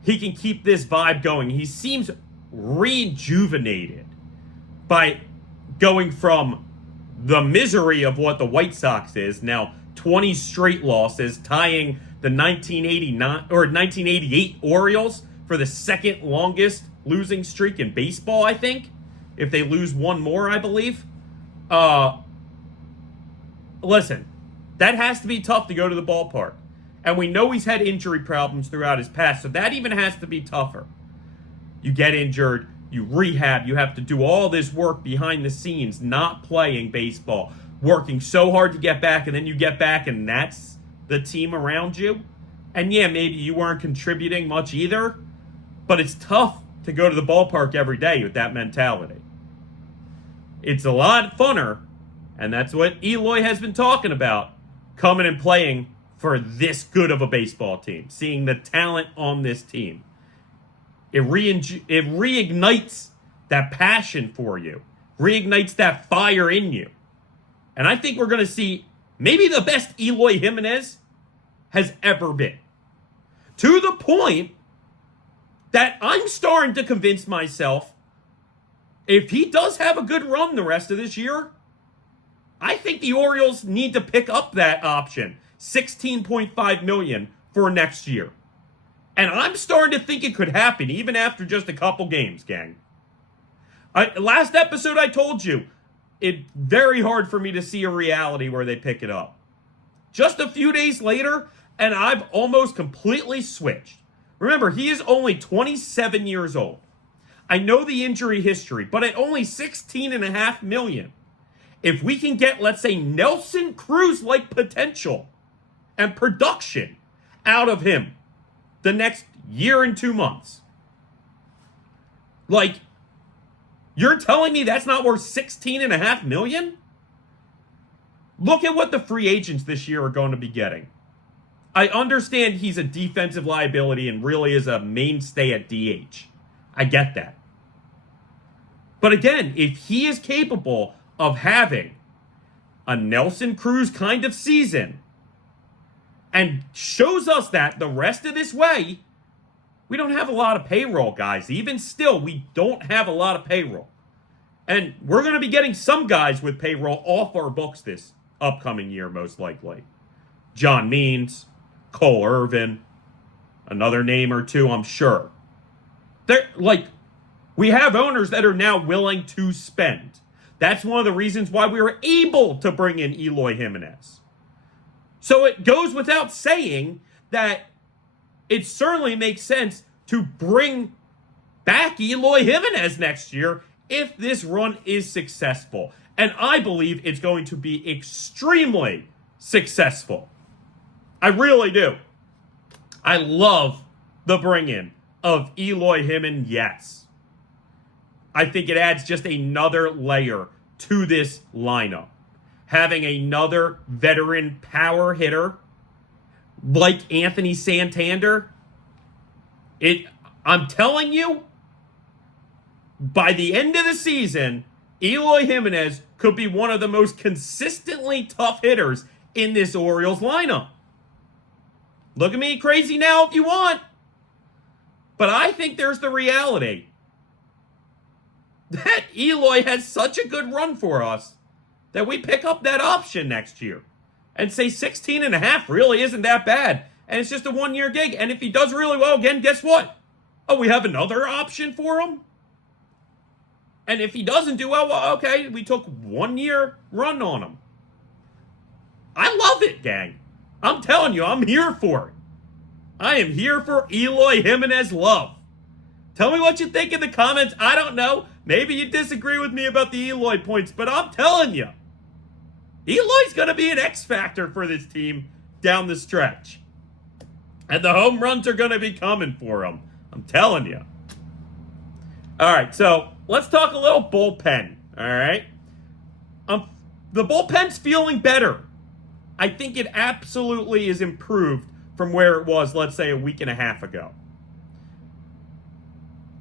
he can keep this vibe going. He seems rejuvenated by going from the misery of what the White Sox is, now 20 straight losses, tying the 1988 Orioles for the second longest losing streak in baseball, I think. If they lose one more, I believe. Listen, that has to be tough to go to the ballpark. And we know he's had injury problems throughout his past, so that even has to be tougher. You get injured, you rehab, you have to do all this work behind the scenes, not playing baseball, working so hard to get back, and then you get back and that's the team around you. And yeah, maybe you weren't contributing much either, but it's tough to go to the ballpark every day with that mentality. It's a lot funner, and that's what Eloy has been talking about, coming and playing for this good of a baseball team, seeing the talent on this team. It reignites that passion for you, reignites that fire in you. And I think we're going to see maybe the best Eloy Jimenez has ever been. To the point that I'm starting to convince myself, if he does have a good run the rest of this year, I think the Orioles need to pick up that option, $16.5 million for next year. And I'm starting to think it could happen even after just a couple games, gang. Last episode I told you, it's very hard for me to see a reality where they pick it up. Just a few days later, and I've almost completely switched. Remember, he is only 27 years old. I know the injury history, but at only $16.5 million, if we can get, let's say, Nelson Cruz-like potential and production out of him the next year and 2 months, like, you're telling me that's not worth $16.5 million? Look at what the free agents this year are going to be getting. I understand he's a defensive liability and really is a mainstay at DH. I get that. But again, if he is capable of having a Nelson Cruz kind of season and shows us that the rest of this way, we don't have a lot of payroll, guys. Even still, we don't have a lot of payroll. And we're going to be getting some guys with payroll off our books this upcoming year, most likely. John Means, Cole Irvin, another name or two, I'm sure. They're like, we have owners that are now willing to spend. That's one of the reasons why we were able to bring in Eloy Jimenez. So it goes without saying that it certainly makes sense to bring back Eloy Jimenez next year if this run is successful. And I believe it's going to be extremely successful. I really do. I love the bring-in of Eloy Jimenez. I think it adds just another layer to this lineup. Having another veteran power hitter like Anthony Santander, I'm telling you, by the end of the season, Eloy Jimenez could be one of the most consistently tough hitters in this Orioles lineup. Look at me crazy now if you want. But I think there's the reality that Eloy has such a good run for us that we pick up that option next year and say 16.5 really isn't that bad. And it's just a 1-year gig. And if he does really well again, guess what? Oh, we have another option for him? And if he doesn't do well, okay, we took 1 year run on him. I love it, gang. I'm telling you, I'm here for it. I am here for Eloy Jimenez love. Tell me what you think in the comments. I don't know. Maybe you disagree with me about the Eloy points, but I'm telling you, Eloy's going to be an X factor for this team down the stretch. And the home runs are going to be coming for him. I'm telling you. All right, so let's talk a little bullpen, all right? The bullpen's feeling better. I think it absolutely is improved from where it was, let's say, a week and a half ago.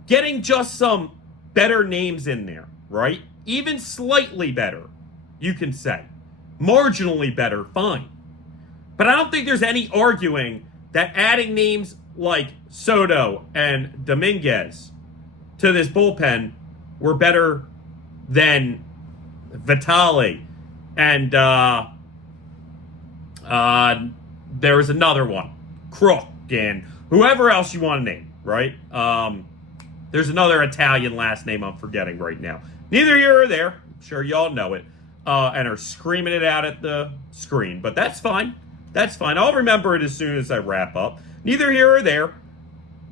Getting just some better names in there, right? Even slightly better, you can say. Marginally better, fine. But I don't think there's any arguing that adding names like Soto and Dominguez to this bullpen were better than Vitale and there was another one, Crook, and whoever else you want to name, right? There's another Italian last name I'm forgetting right now. Neither here or there. I'm sure y'all know it. And are screaming it out at the screen. But that's fine. That's fine. I'll remember it as soon as I wrap up. Neither here or there.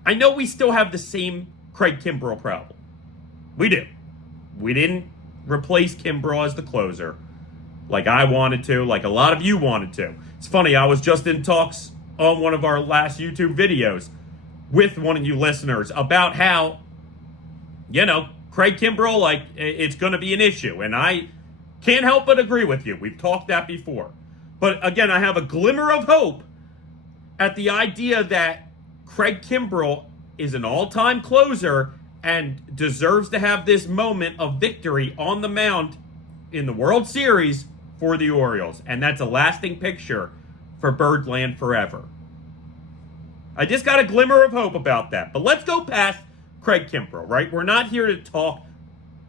I know we still have the same Craig Kimbrell problem. We do. We didn't replace Kimbrell as the closer like I wanted to, like a lot of you wanted to. It's funny, I was just in talks on one of our last YouTube videos with one of you listeners about how, Craig Kimbrell, like, it's going to be an issue. And I can't help but agree with you. We've talked that before. But again, I have a glimmer of hope at the idea that Craig Kimbrell is an all-time closer and deserves to have this moment of victory on the mound in the World Series for the Orioles. And that's a lasting picture for Birdland forever. I just got a glimmer of hope about that. But let's go past Craig Kimbrel, right? We're not here to talk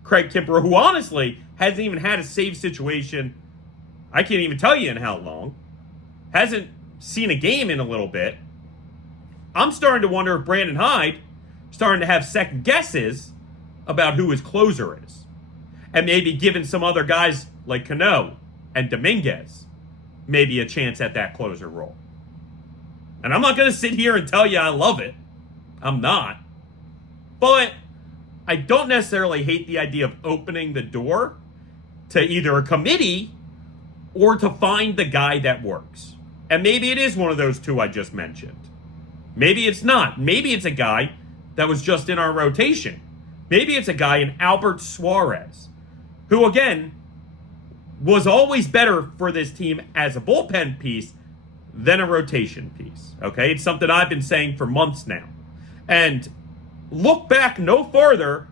Craig Kimbrel, who honestly hasn't even had a save situation, I can't even tell you in how long. Hasn't seen a game in a little bit. I'm starting to wonder if Brandon Hyde starting to have second guesses about who his closer is. And maybe giving some other guys like Cano and JimenYES maybe a chance at that closer role. And I'm not going to sit here and tell you I love it. I'm not. But I don't necessarily hate the idea of opening the door to either a committee or to find the guy that works. And maybe it is one of those two I just mentioned. Maybe it's not. Maybe it's a guy that was just in our rotation. Maybe it's a guy in Albert Suarez, who, again, was always better for this team as a bullpen piece than a rotation piece. Okay? It's something I've been saying for months now. And look back no farther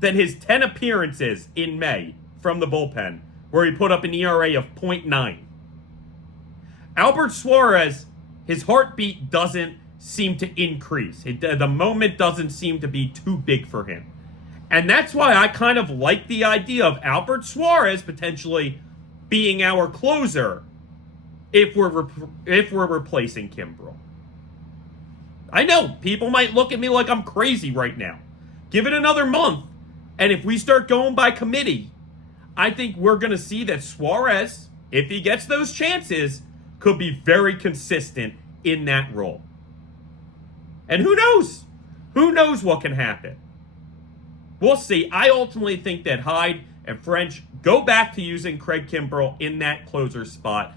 than his 10 appearances in May from the bullpen, where he put up an ERA of 0.9. Albert Suarez, his heartbeat doesn't seem to increase. The moment doesn't seem to be too big for him. And that's why I kind of like the idea of Albert Suarez potentially being our closer if we're replacing Kimbrel. I know people might look at me like I'm crazy right now. Give it another month, and if we start going by committee, I think we're going to see that Suarez, if he gets those chances, could be very consistent in that role. And who knows? Who knows what can happen? We'll see. I ultimately think that Hyde and French go back to using Craig Kimbrel in that closer spot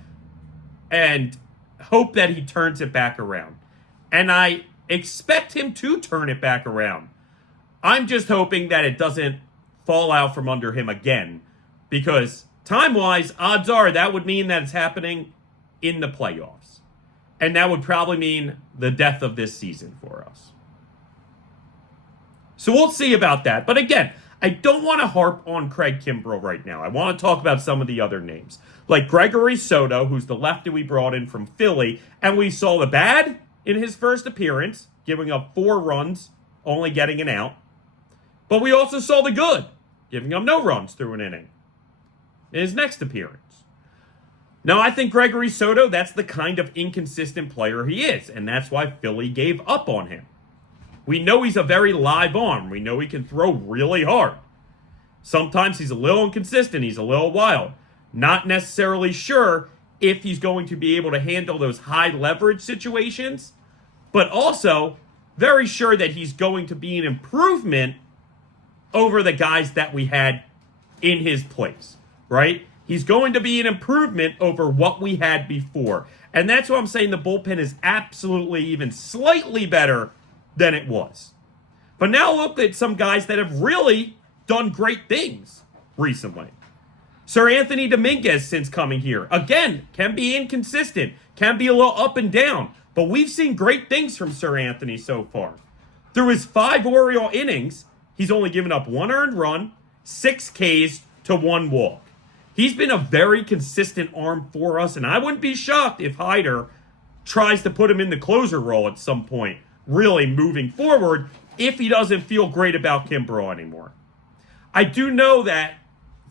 and hope that he turns it back around. And I expect him to turn it back around. I'm just hoping that it doesn't fall out from under him again, because time-wise, odds are that would mean that it's happening in the playoffs. And that would probably mean the death of this season for us. So we'll see about that. But again, I don't want to harp on Craig Kimbrel right now. I want to talk about some of the other names, like Gregory Soto, who's the lefty we brought in from Philly. And we saw the bad in his first appearance, giving up 4 runs, only getting an out. But we also saw the good, giving up no runs through an inning in his next appearance. Now, I think Gregory Soto, that's the kind of inconsistent player he is, and that's why Philly gave up on him. We know he's a very live arm. We know he can throw really hard. Sometimes he's a little inconsistent. He's a little wild. Not necessarily sure if he's going to be able to handle those high leverage situations, but also very sure that he's going to be an improvement over the guys that we had in his place, right? He's going to be an improvement over what we had before. And that's why I'm saying the bullpen is absolutely even slightly better than it was. But now look at some guys that have really done great things recently. Sir Anthony Dominguez, since coming here, again, can be inconsistent, can be a little up and down, but we've seen great things from Sir Anthony so far. Through his 5 Oriole innings, he's only given up 1 earned run, 6 Ks to 1 walk. He's been a very consistent arm for us, and I wouldn't be shocked if Hyder tries to put him in the closer role at some point, really moving forward, if he doesn't feel great about Kimbrel anymore. I do know that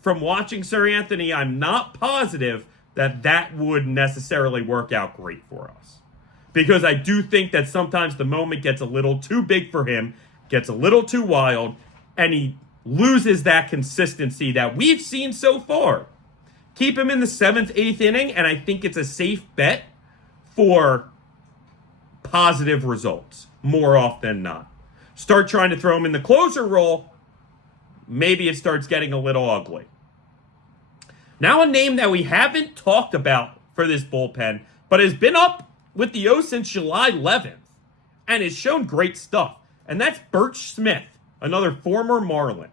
from watching Sir Anthony, I'm not positive that that would necessarily work out great for us. Because I do think that sometimes the moment gets a little too big for him, gets a little too wild, and he loses that consistency that we've seen so far. Keep him in the 7th, 8th inning, and I think it's a safe bet for positive results more often than not. Start trying to throw him in the closer role, maybe it starts getting a little ugly. Now a name that we haven't talked about for this bullpen, but has been up with the O since July 11th and has shown great stuff. And that's Burch Smith, another former Marlin.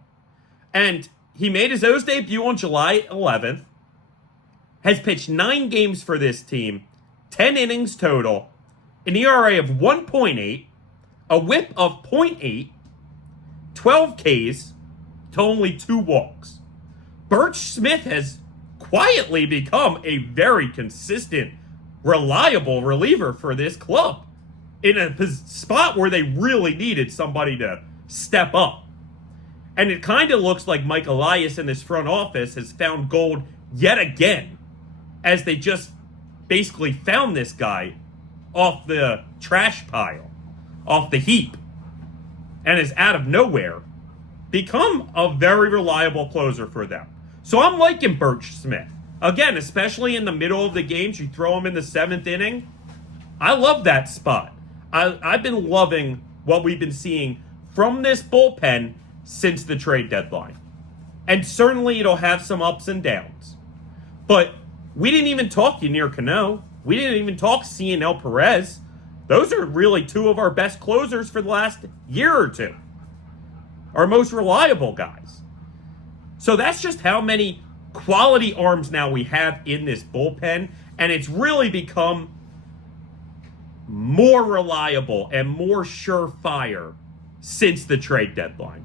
And he made his O's debut on July 11th, has pitched 9 games for this team, 10 innings total, an ERA of 1.8, a whip of 0.8, 12 Ks to only 2 walks. Birch Smith has quietly become a very consistent, reliable reliever for this club in a spot where they really needed somebody to step up. And it kind of looks like Mike Elias in this front office has found gold yet again, as they just basically found this guy off the trash pile, off the heap, and is out of nowhere become a very reliable closer for them. So I'm liking Birch Smith. Again, especially in the middle of the games, you throw him in the 7th inning. I love that spot. I've been loving what we've been seeing from this bullpen since the trade deadline. And certainly it'll have some ups and downs. But we didn't even talk Ynier Cano. We didn't even talk Cionel Perez. Those are really 2 of our best closers for the last year or 2. Our most reliable guys. So that's just how many quality arms now we have in this bullpen. And it's really become more reliable and more surefire since the trade deadline.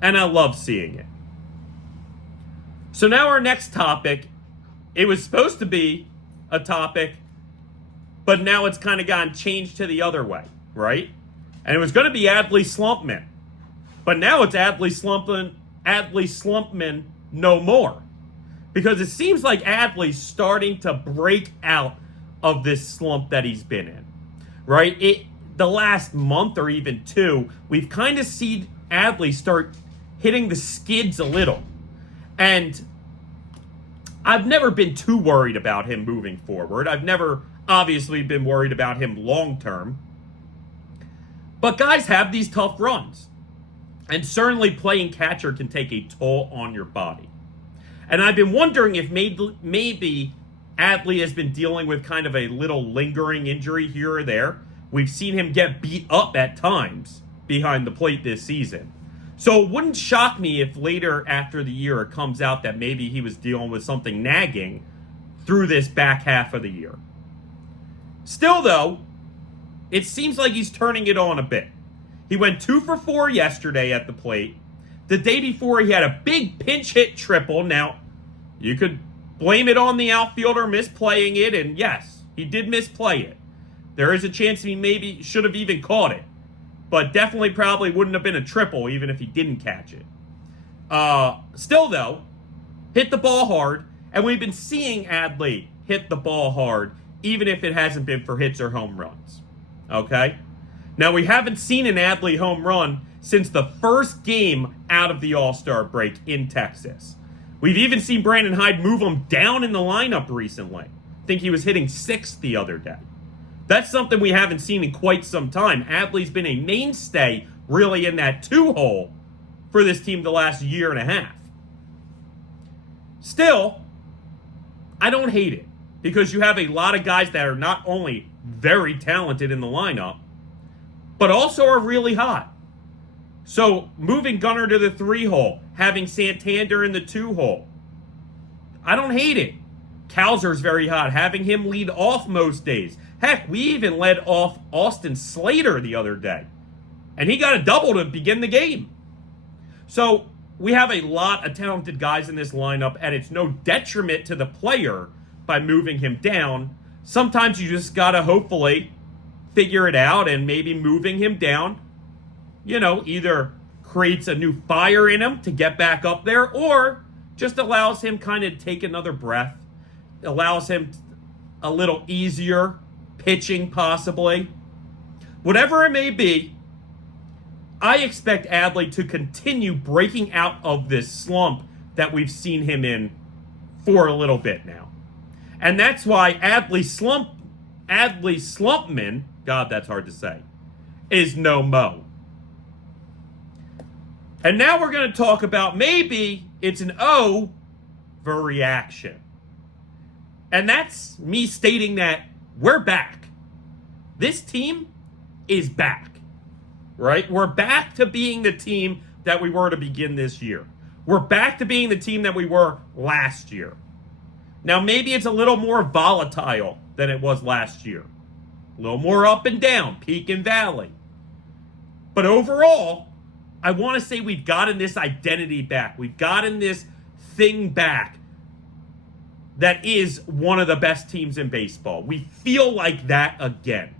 And I love seeing it. So now our next topic, it was supposed to be a topic, but now it's kind of gotten changed to the other way, right? And it was going to be Adley Slumpman. But now it's Adley Slumpman no more. Because it seems like Adley's starting to break out of this slump that he's been in, right? The last month or even 2, we've kind of seen Adley start hitting the skids a little. And I've never been too worried about him moving forward. I've never obviously been worried about him long term. But guys have these tough runs. And certainly playing catcher can take a toll on your body. And I've been wondering if maybe Adley has been dealing with kind of a little lingering injury here or there. We've seen him get beat up at times behind the plate this season. So it wouldn't shock me if later after the year it comes out that maybe he was dealing with something nagging through this back half of the year. Still, though, it seems like he's turning it on a bit. He went 2 for 4 yesterday at the plate. The day before, he had a big pinch hit triple. Now, you could blame it on the outfielder misplaying it, and yes, he did misplay it. There is a chance he maybe should have even caught it, but definitely probably wouldn't have been a triple even if he didn't catch it. Still, though, hit the ball hard, and we've been seeing Adley hit the ball hard, even if it hasn't been for hits or home runs. Okay? Now, we haven't seen an Adley home run since the first game out of the All-Star break in Texas. We've even seen Brandon Hyde move him down in the lineup recently. I think he was hitting 6th the other day. That's something we haven't seen in quite some time. Adley's been a mainstay really in that 2-hole for this team the last year and a half. Still, I don't hate it because you have a lot of guys that are not only very talented in the lineup, but also are really hot. So moving Gunnar to the 3-hole, having Santander in the 2-hole, I don't hate it. Kowser's very hot, having him lead off most days. Heck, we even led off Austin Slater the other day, and he got a double to begin the game. So we have a lot of talented guys in this lineup, and it's no detriment to the player by moving him down. Sometimes you just got to hopefully figure it out, and maybe moving him down, either creates a new fire in him to get back up there, or just allows him kind of take another breath, allows him a little easier pitching possibly. Whatever it may be, I expect Adley to continue breaking out of this slump that we've seen him in for a little bit now. And that's why Adley Slumpman, God, that's hard to say, is no mo. And now we're going to talk about maybe it's an O-verreaction. And that's me stating that we're back. This team is back, right? We're back to being the team that we were to begin this year. We're back to being the team that we were last year. Now, maybe it's a little more volatile than it was last year. A little more up and down, peak and valley. But overall, I want to say we've gotten this identity back. We've gotten this thing back that is one of the best teams in baseball. We feel like that again.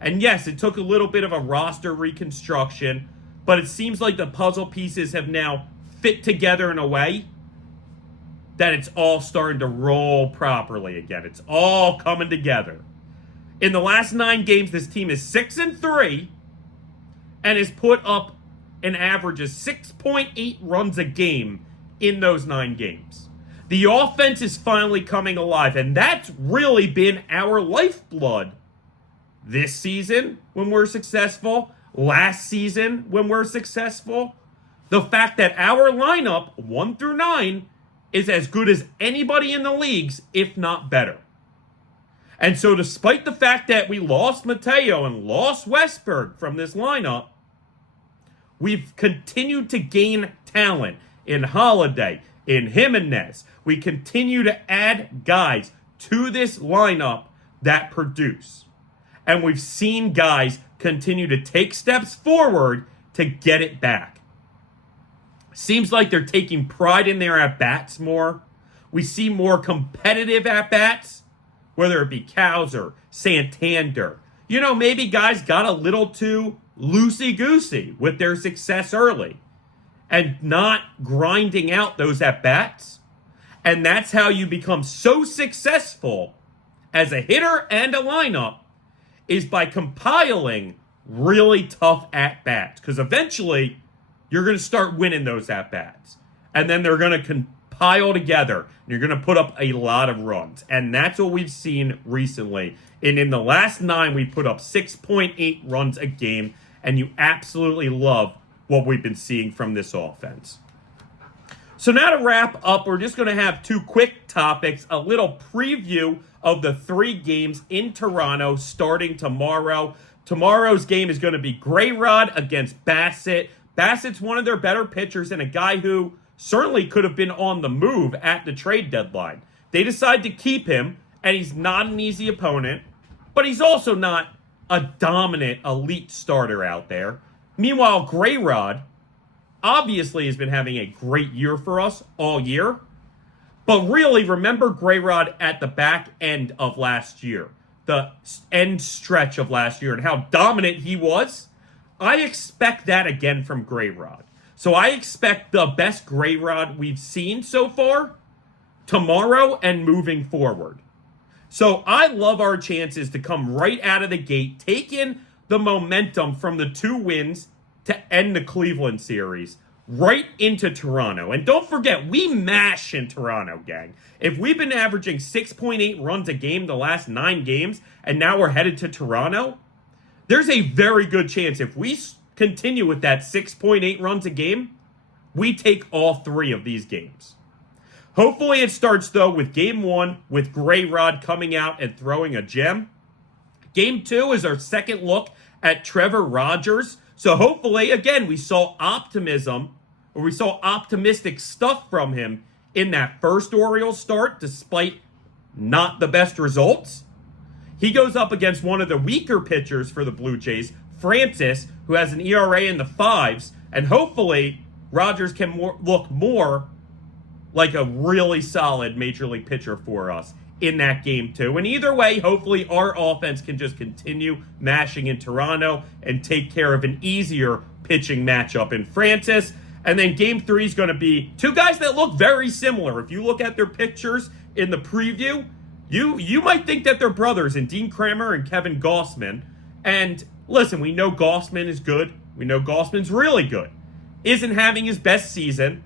And yes, it took a little bit of a roster reconstruction, but it seems like the puzzle pieces have now fit together in a way that it's all starting to roll properly again. It's all coming together. In the last 9 games, this team is 6-3 and has put up an average of 6.8 runs a game in those 9 games. The offense is finally coming alive, and that's really been our lifeblood this season when we're successful, last season when we're successful. The fact that our lineup, 1 through 9, is as good as anybody in the leagues, if not better. And so despite the fact that we lost Mayo and lost Westberg from this lineup, we've continued to gain talent in Holliday, in JimenYES. We continue to add guys to this lineup that produce. And we've seen guys continue to take steps forward to get it back. Seems like they're taking pride in their at-bats more. We see more competitive at-bats, whether it be Cows or Santander. You know, maybe guys got a little too loosey-goosey with their success early and not grinding out those at-bats. And that's how you become so successful as a hitter and a lineup, is by compiling really tough at-bats. Because eventually, you're going to start winning those at-bats. And then they're going to compile together. And you're going to put up a lot of runs. And that's what we've seen recently. And in the last 9, we put up 6.8 runs a game. And you absolutely love what we've been seeing from this offense. So now to wrap up, we're just going to have 2 quick topics. A little preview of the 3 games in Toronto starting tomorrow. Tomorrow's game is going to be Grayrod against Bassett. Bassett's one of their better pitchers and a guy who certainly could have been on the move at the trade deadline. They decide to keep him, and he's not an easy opponent, but he's also not a dominant elite starter out there. Meanwhile, Grayrod obviously has been having a great year for us all year. But really, remember Grayrod at the back end of last year, the end stretch of last year, and how dominant he was? I expect that again from Grayrod. So I expect the best Grayrod we've seen so far tomorrow and moving forward. So I love our chances to come right out of the gate, take in the momentum from the 2 wins to end the Cleveland series right into Toronto. And don't forget, we mash in Toronto, gang. If we've been averaging 6.8 runs a game the last 9 games, and now we're headed to Toronto, there's a very good chance if we continue with that 6.8 runs a game, we take all 3 of these games. Hopefully it starts, though, with Game 1, with Grayrod coming out and throwing a gem. Game 2 is our second look at Trevor Rogers. So hopefully, again, we saw optimism, or we saw optimistic stuff from him in that first Orioles start, despite not the best results. He goes up against one of the weaker pitchers for the Blue Jays, Francis, who has an ERA in the 5s, and hopefully Rogers can look more like a really solid major league pitcher for us in that game too. And either way, hopefully our offense can just continue mashing in Toronto and take care of an easier pitching matchup in Francis. And then Game 3 is going to be 2 guys that look very similar. If you look at their pictures in the preview, you might think that they're brothers, in Dean Kramer and Kevin Gossman. And listen, we know Gossman is good. We know Gossman's really good. Isn't having his best season.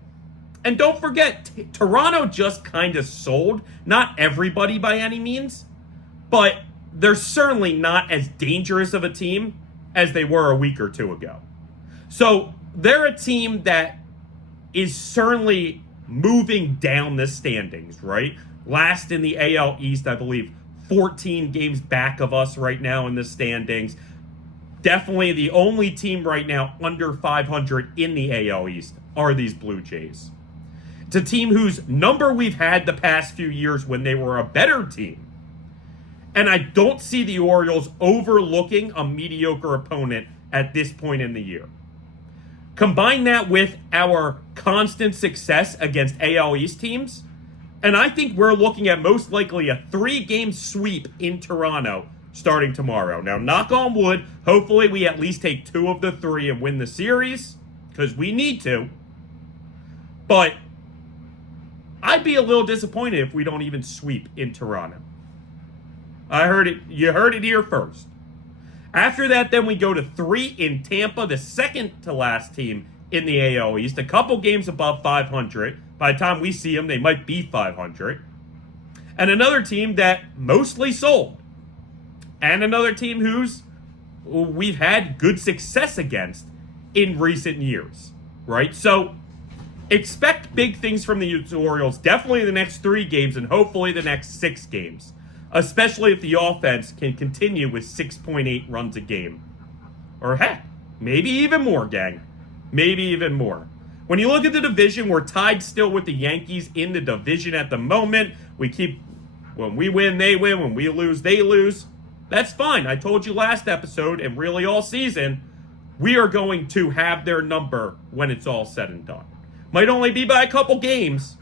And don't forget, Toronto just kind of sold. Not everybody by any means, but they're certainly not as dangerous of a team as they were a week or 2 ago. So they're a team that is certainly moving down the standings, right? Last in the AL East, I believe, 14 games back of us right now in the standings. Definitely the only team right now under 500 in the AL East are these Blue Jays. It's a team whose number we've had the past few years when they were a better team. And I don't see the Orioles overlooking a mediocre opponent at this point in the year. Combine that with our constant success against AL East teams, and I think we're looking at most likely a 3-game sweep in Toronto starting tomorrow. Now, knock on wood, hopefully we at least take 2 of the 3 and win the series, because we need to. But I'd be a little disappointed if we don't even sweep in Toronto. I heard it. You heard it here first. After that, then we go to 3 in Tampa, the second to last team in the AL East. A couple games above 500. By the time we see them, they might be 500. And another team that mostly sold. And another team who's we've had good success against in recent years. Right? So expect big things from the Orioles. Definitely the next 3 games and hopefully the next 6 games. Especially if the offense can continue with 6.8 runs a game. Or heck, maybe even more, gang. Maybe even more. When you look at the division, we're tied still with the Yankees in the division at the moment. When we win, they win. When we lose, they lose. That's fine. I told you last episode, and really all season, we are going to have their number when it's all said and done. Might only be by a couple games,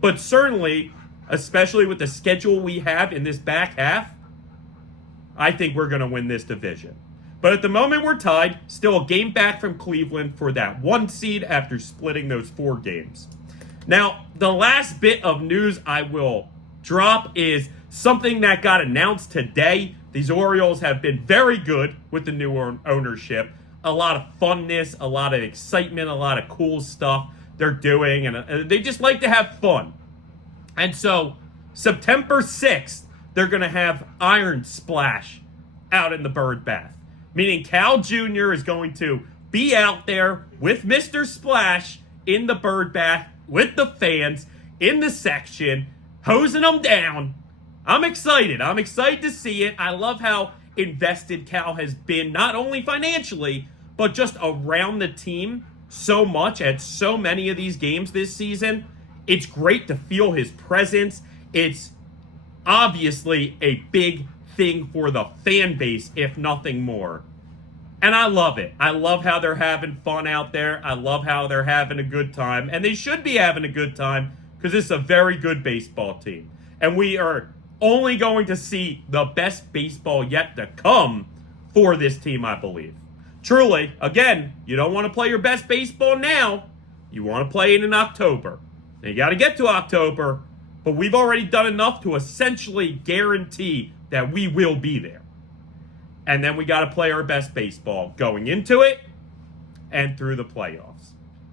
but certainly, especially with the schedule we have in this back half, I think we're going to win this division. But at the moment, we're tied. Still a game back from Cleveland for that 1 seed after splitting those 4 games. Now, the last bit of news I will drop is something that got announced today. These Orioles have been very good with the new ownership. A lot of funness, a lot of excitement, a lot of cool stuff they're doing. And they just like to have fun. And so, September 6th, they're going to have Iron Splash out in the bird bath. Meaning Cal Jr. is going to be out there with Mr. Splash in the bird bath with the fans in the section, hosing them down. I'm excited. I'm excited to see it. I love how invested Cal has been, not only financially, but just around the team so much at so many of these games this season. It's great to feel his presence. It's obviously a big thing for the fan base, if nothing more. And I love it. I love how they're having fun out there. I love how they're having a good time. And they should be having a good time because this is a very good baseball team. And we are only going to see the best baseball yet to come for this team, I believe. Truly, again, you don't want to play your best baseball now. You want to play it in October. Now, you got to get to October, but we've already done enough to essentially guarantee that we will be there. And then we got to play our best baseball going into it and through the playoffs.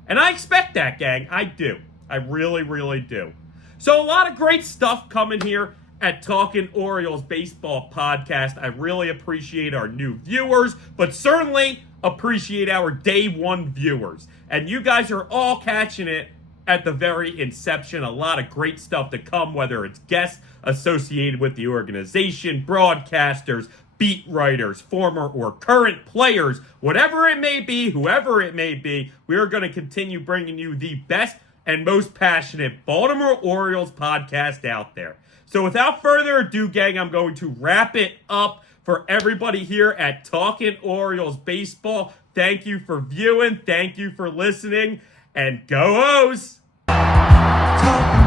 And I expect that, gang. I do. I really, really do. So a lot of great stuff coming here at Talkin Orioles Baseball Podcast. I really appreciate our new viewers, but certainly appreciate our day 1 viewers. And you guys are all catching it at the very inception. A lot of great stuff to come, whether it's guests associated with the organization, broadcasters, beat writers, former or current players, whatever it may be, whoever it may be, we are going to continue bringing you the best and most passionate Baltimore Orioles podcast out there. So without further ado, gang, I'm going to wrap it up for everybody here at Talkin Orioles Baseball. Thank you for viewing. Thank you for listening. And go O's! Talk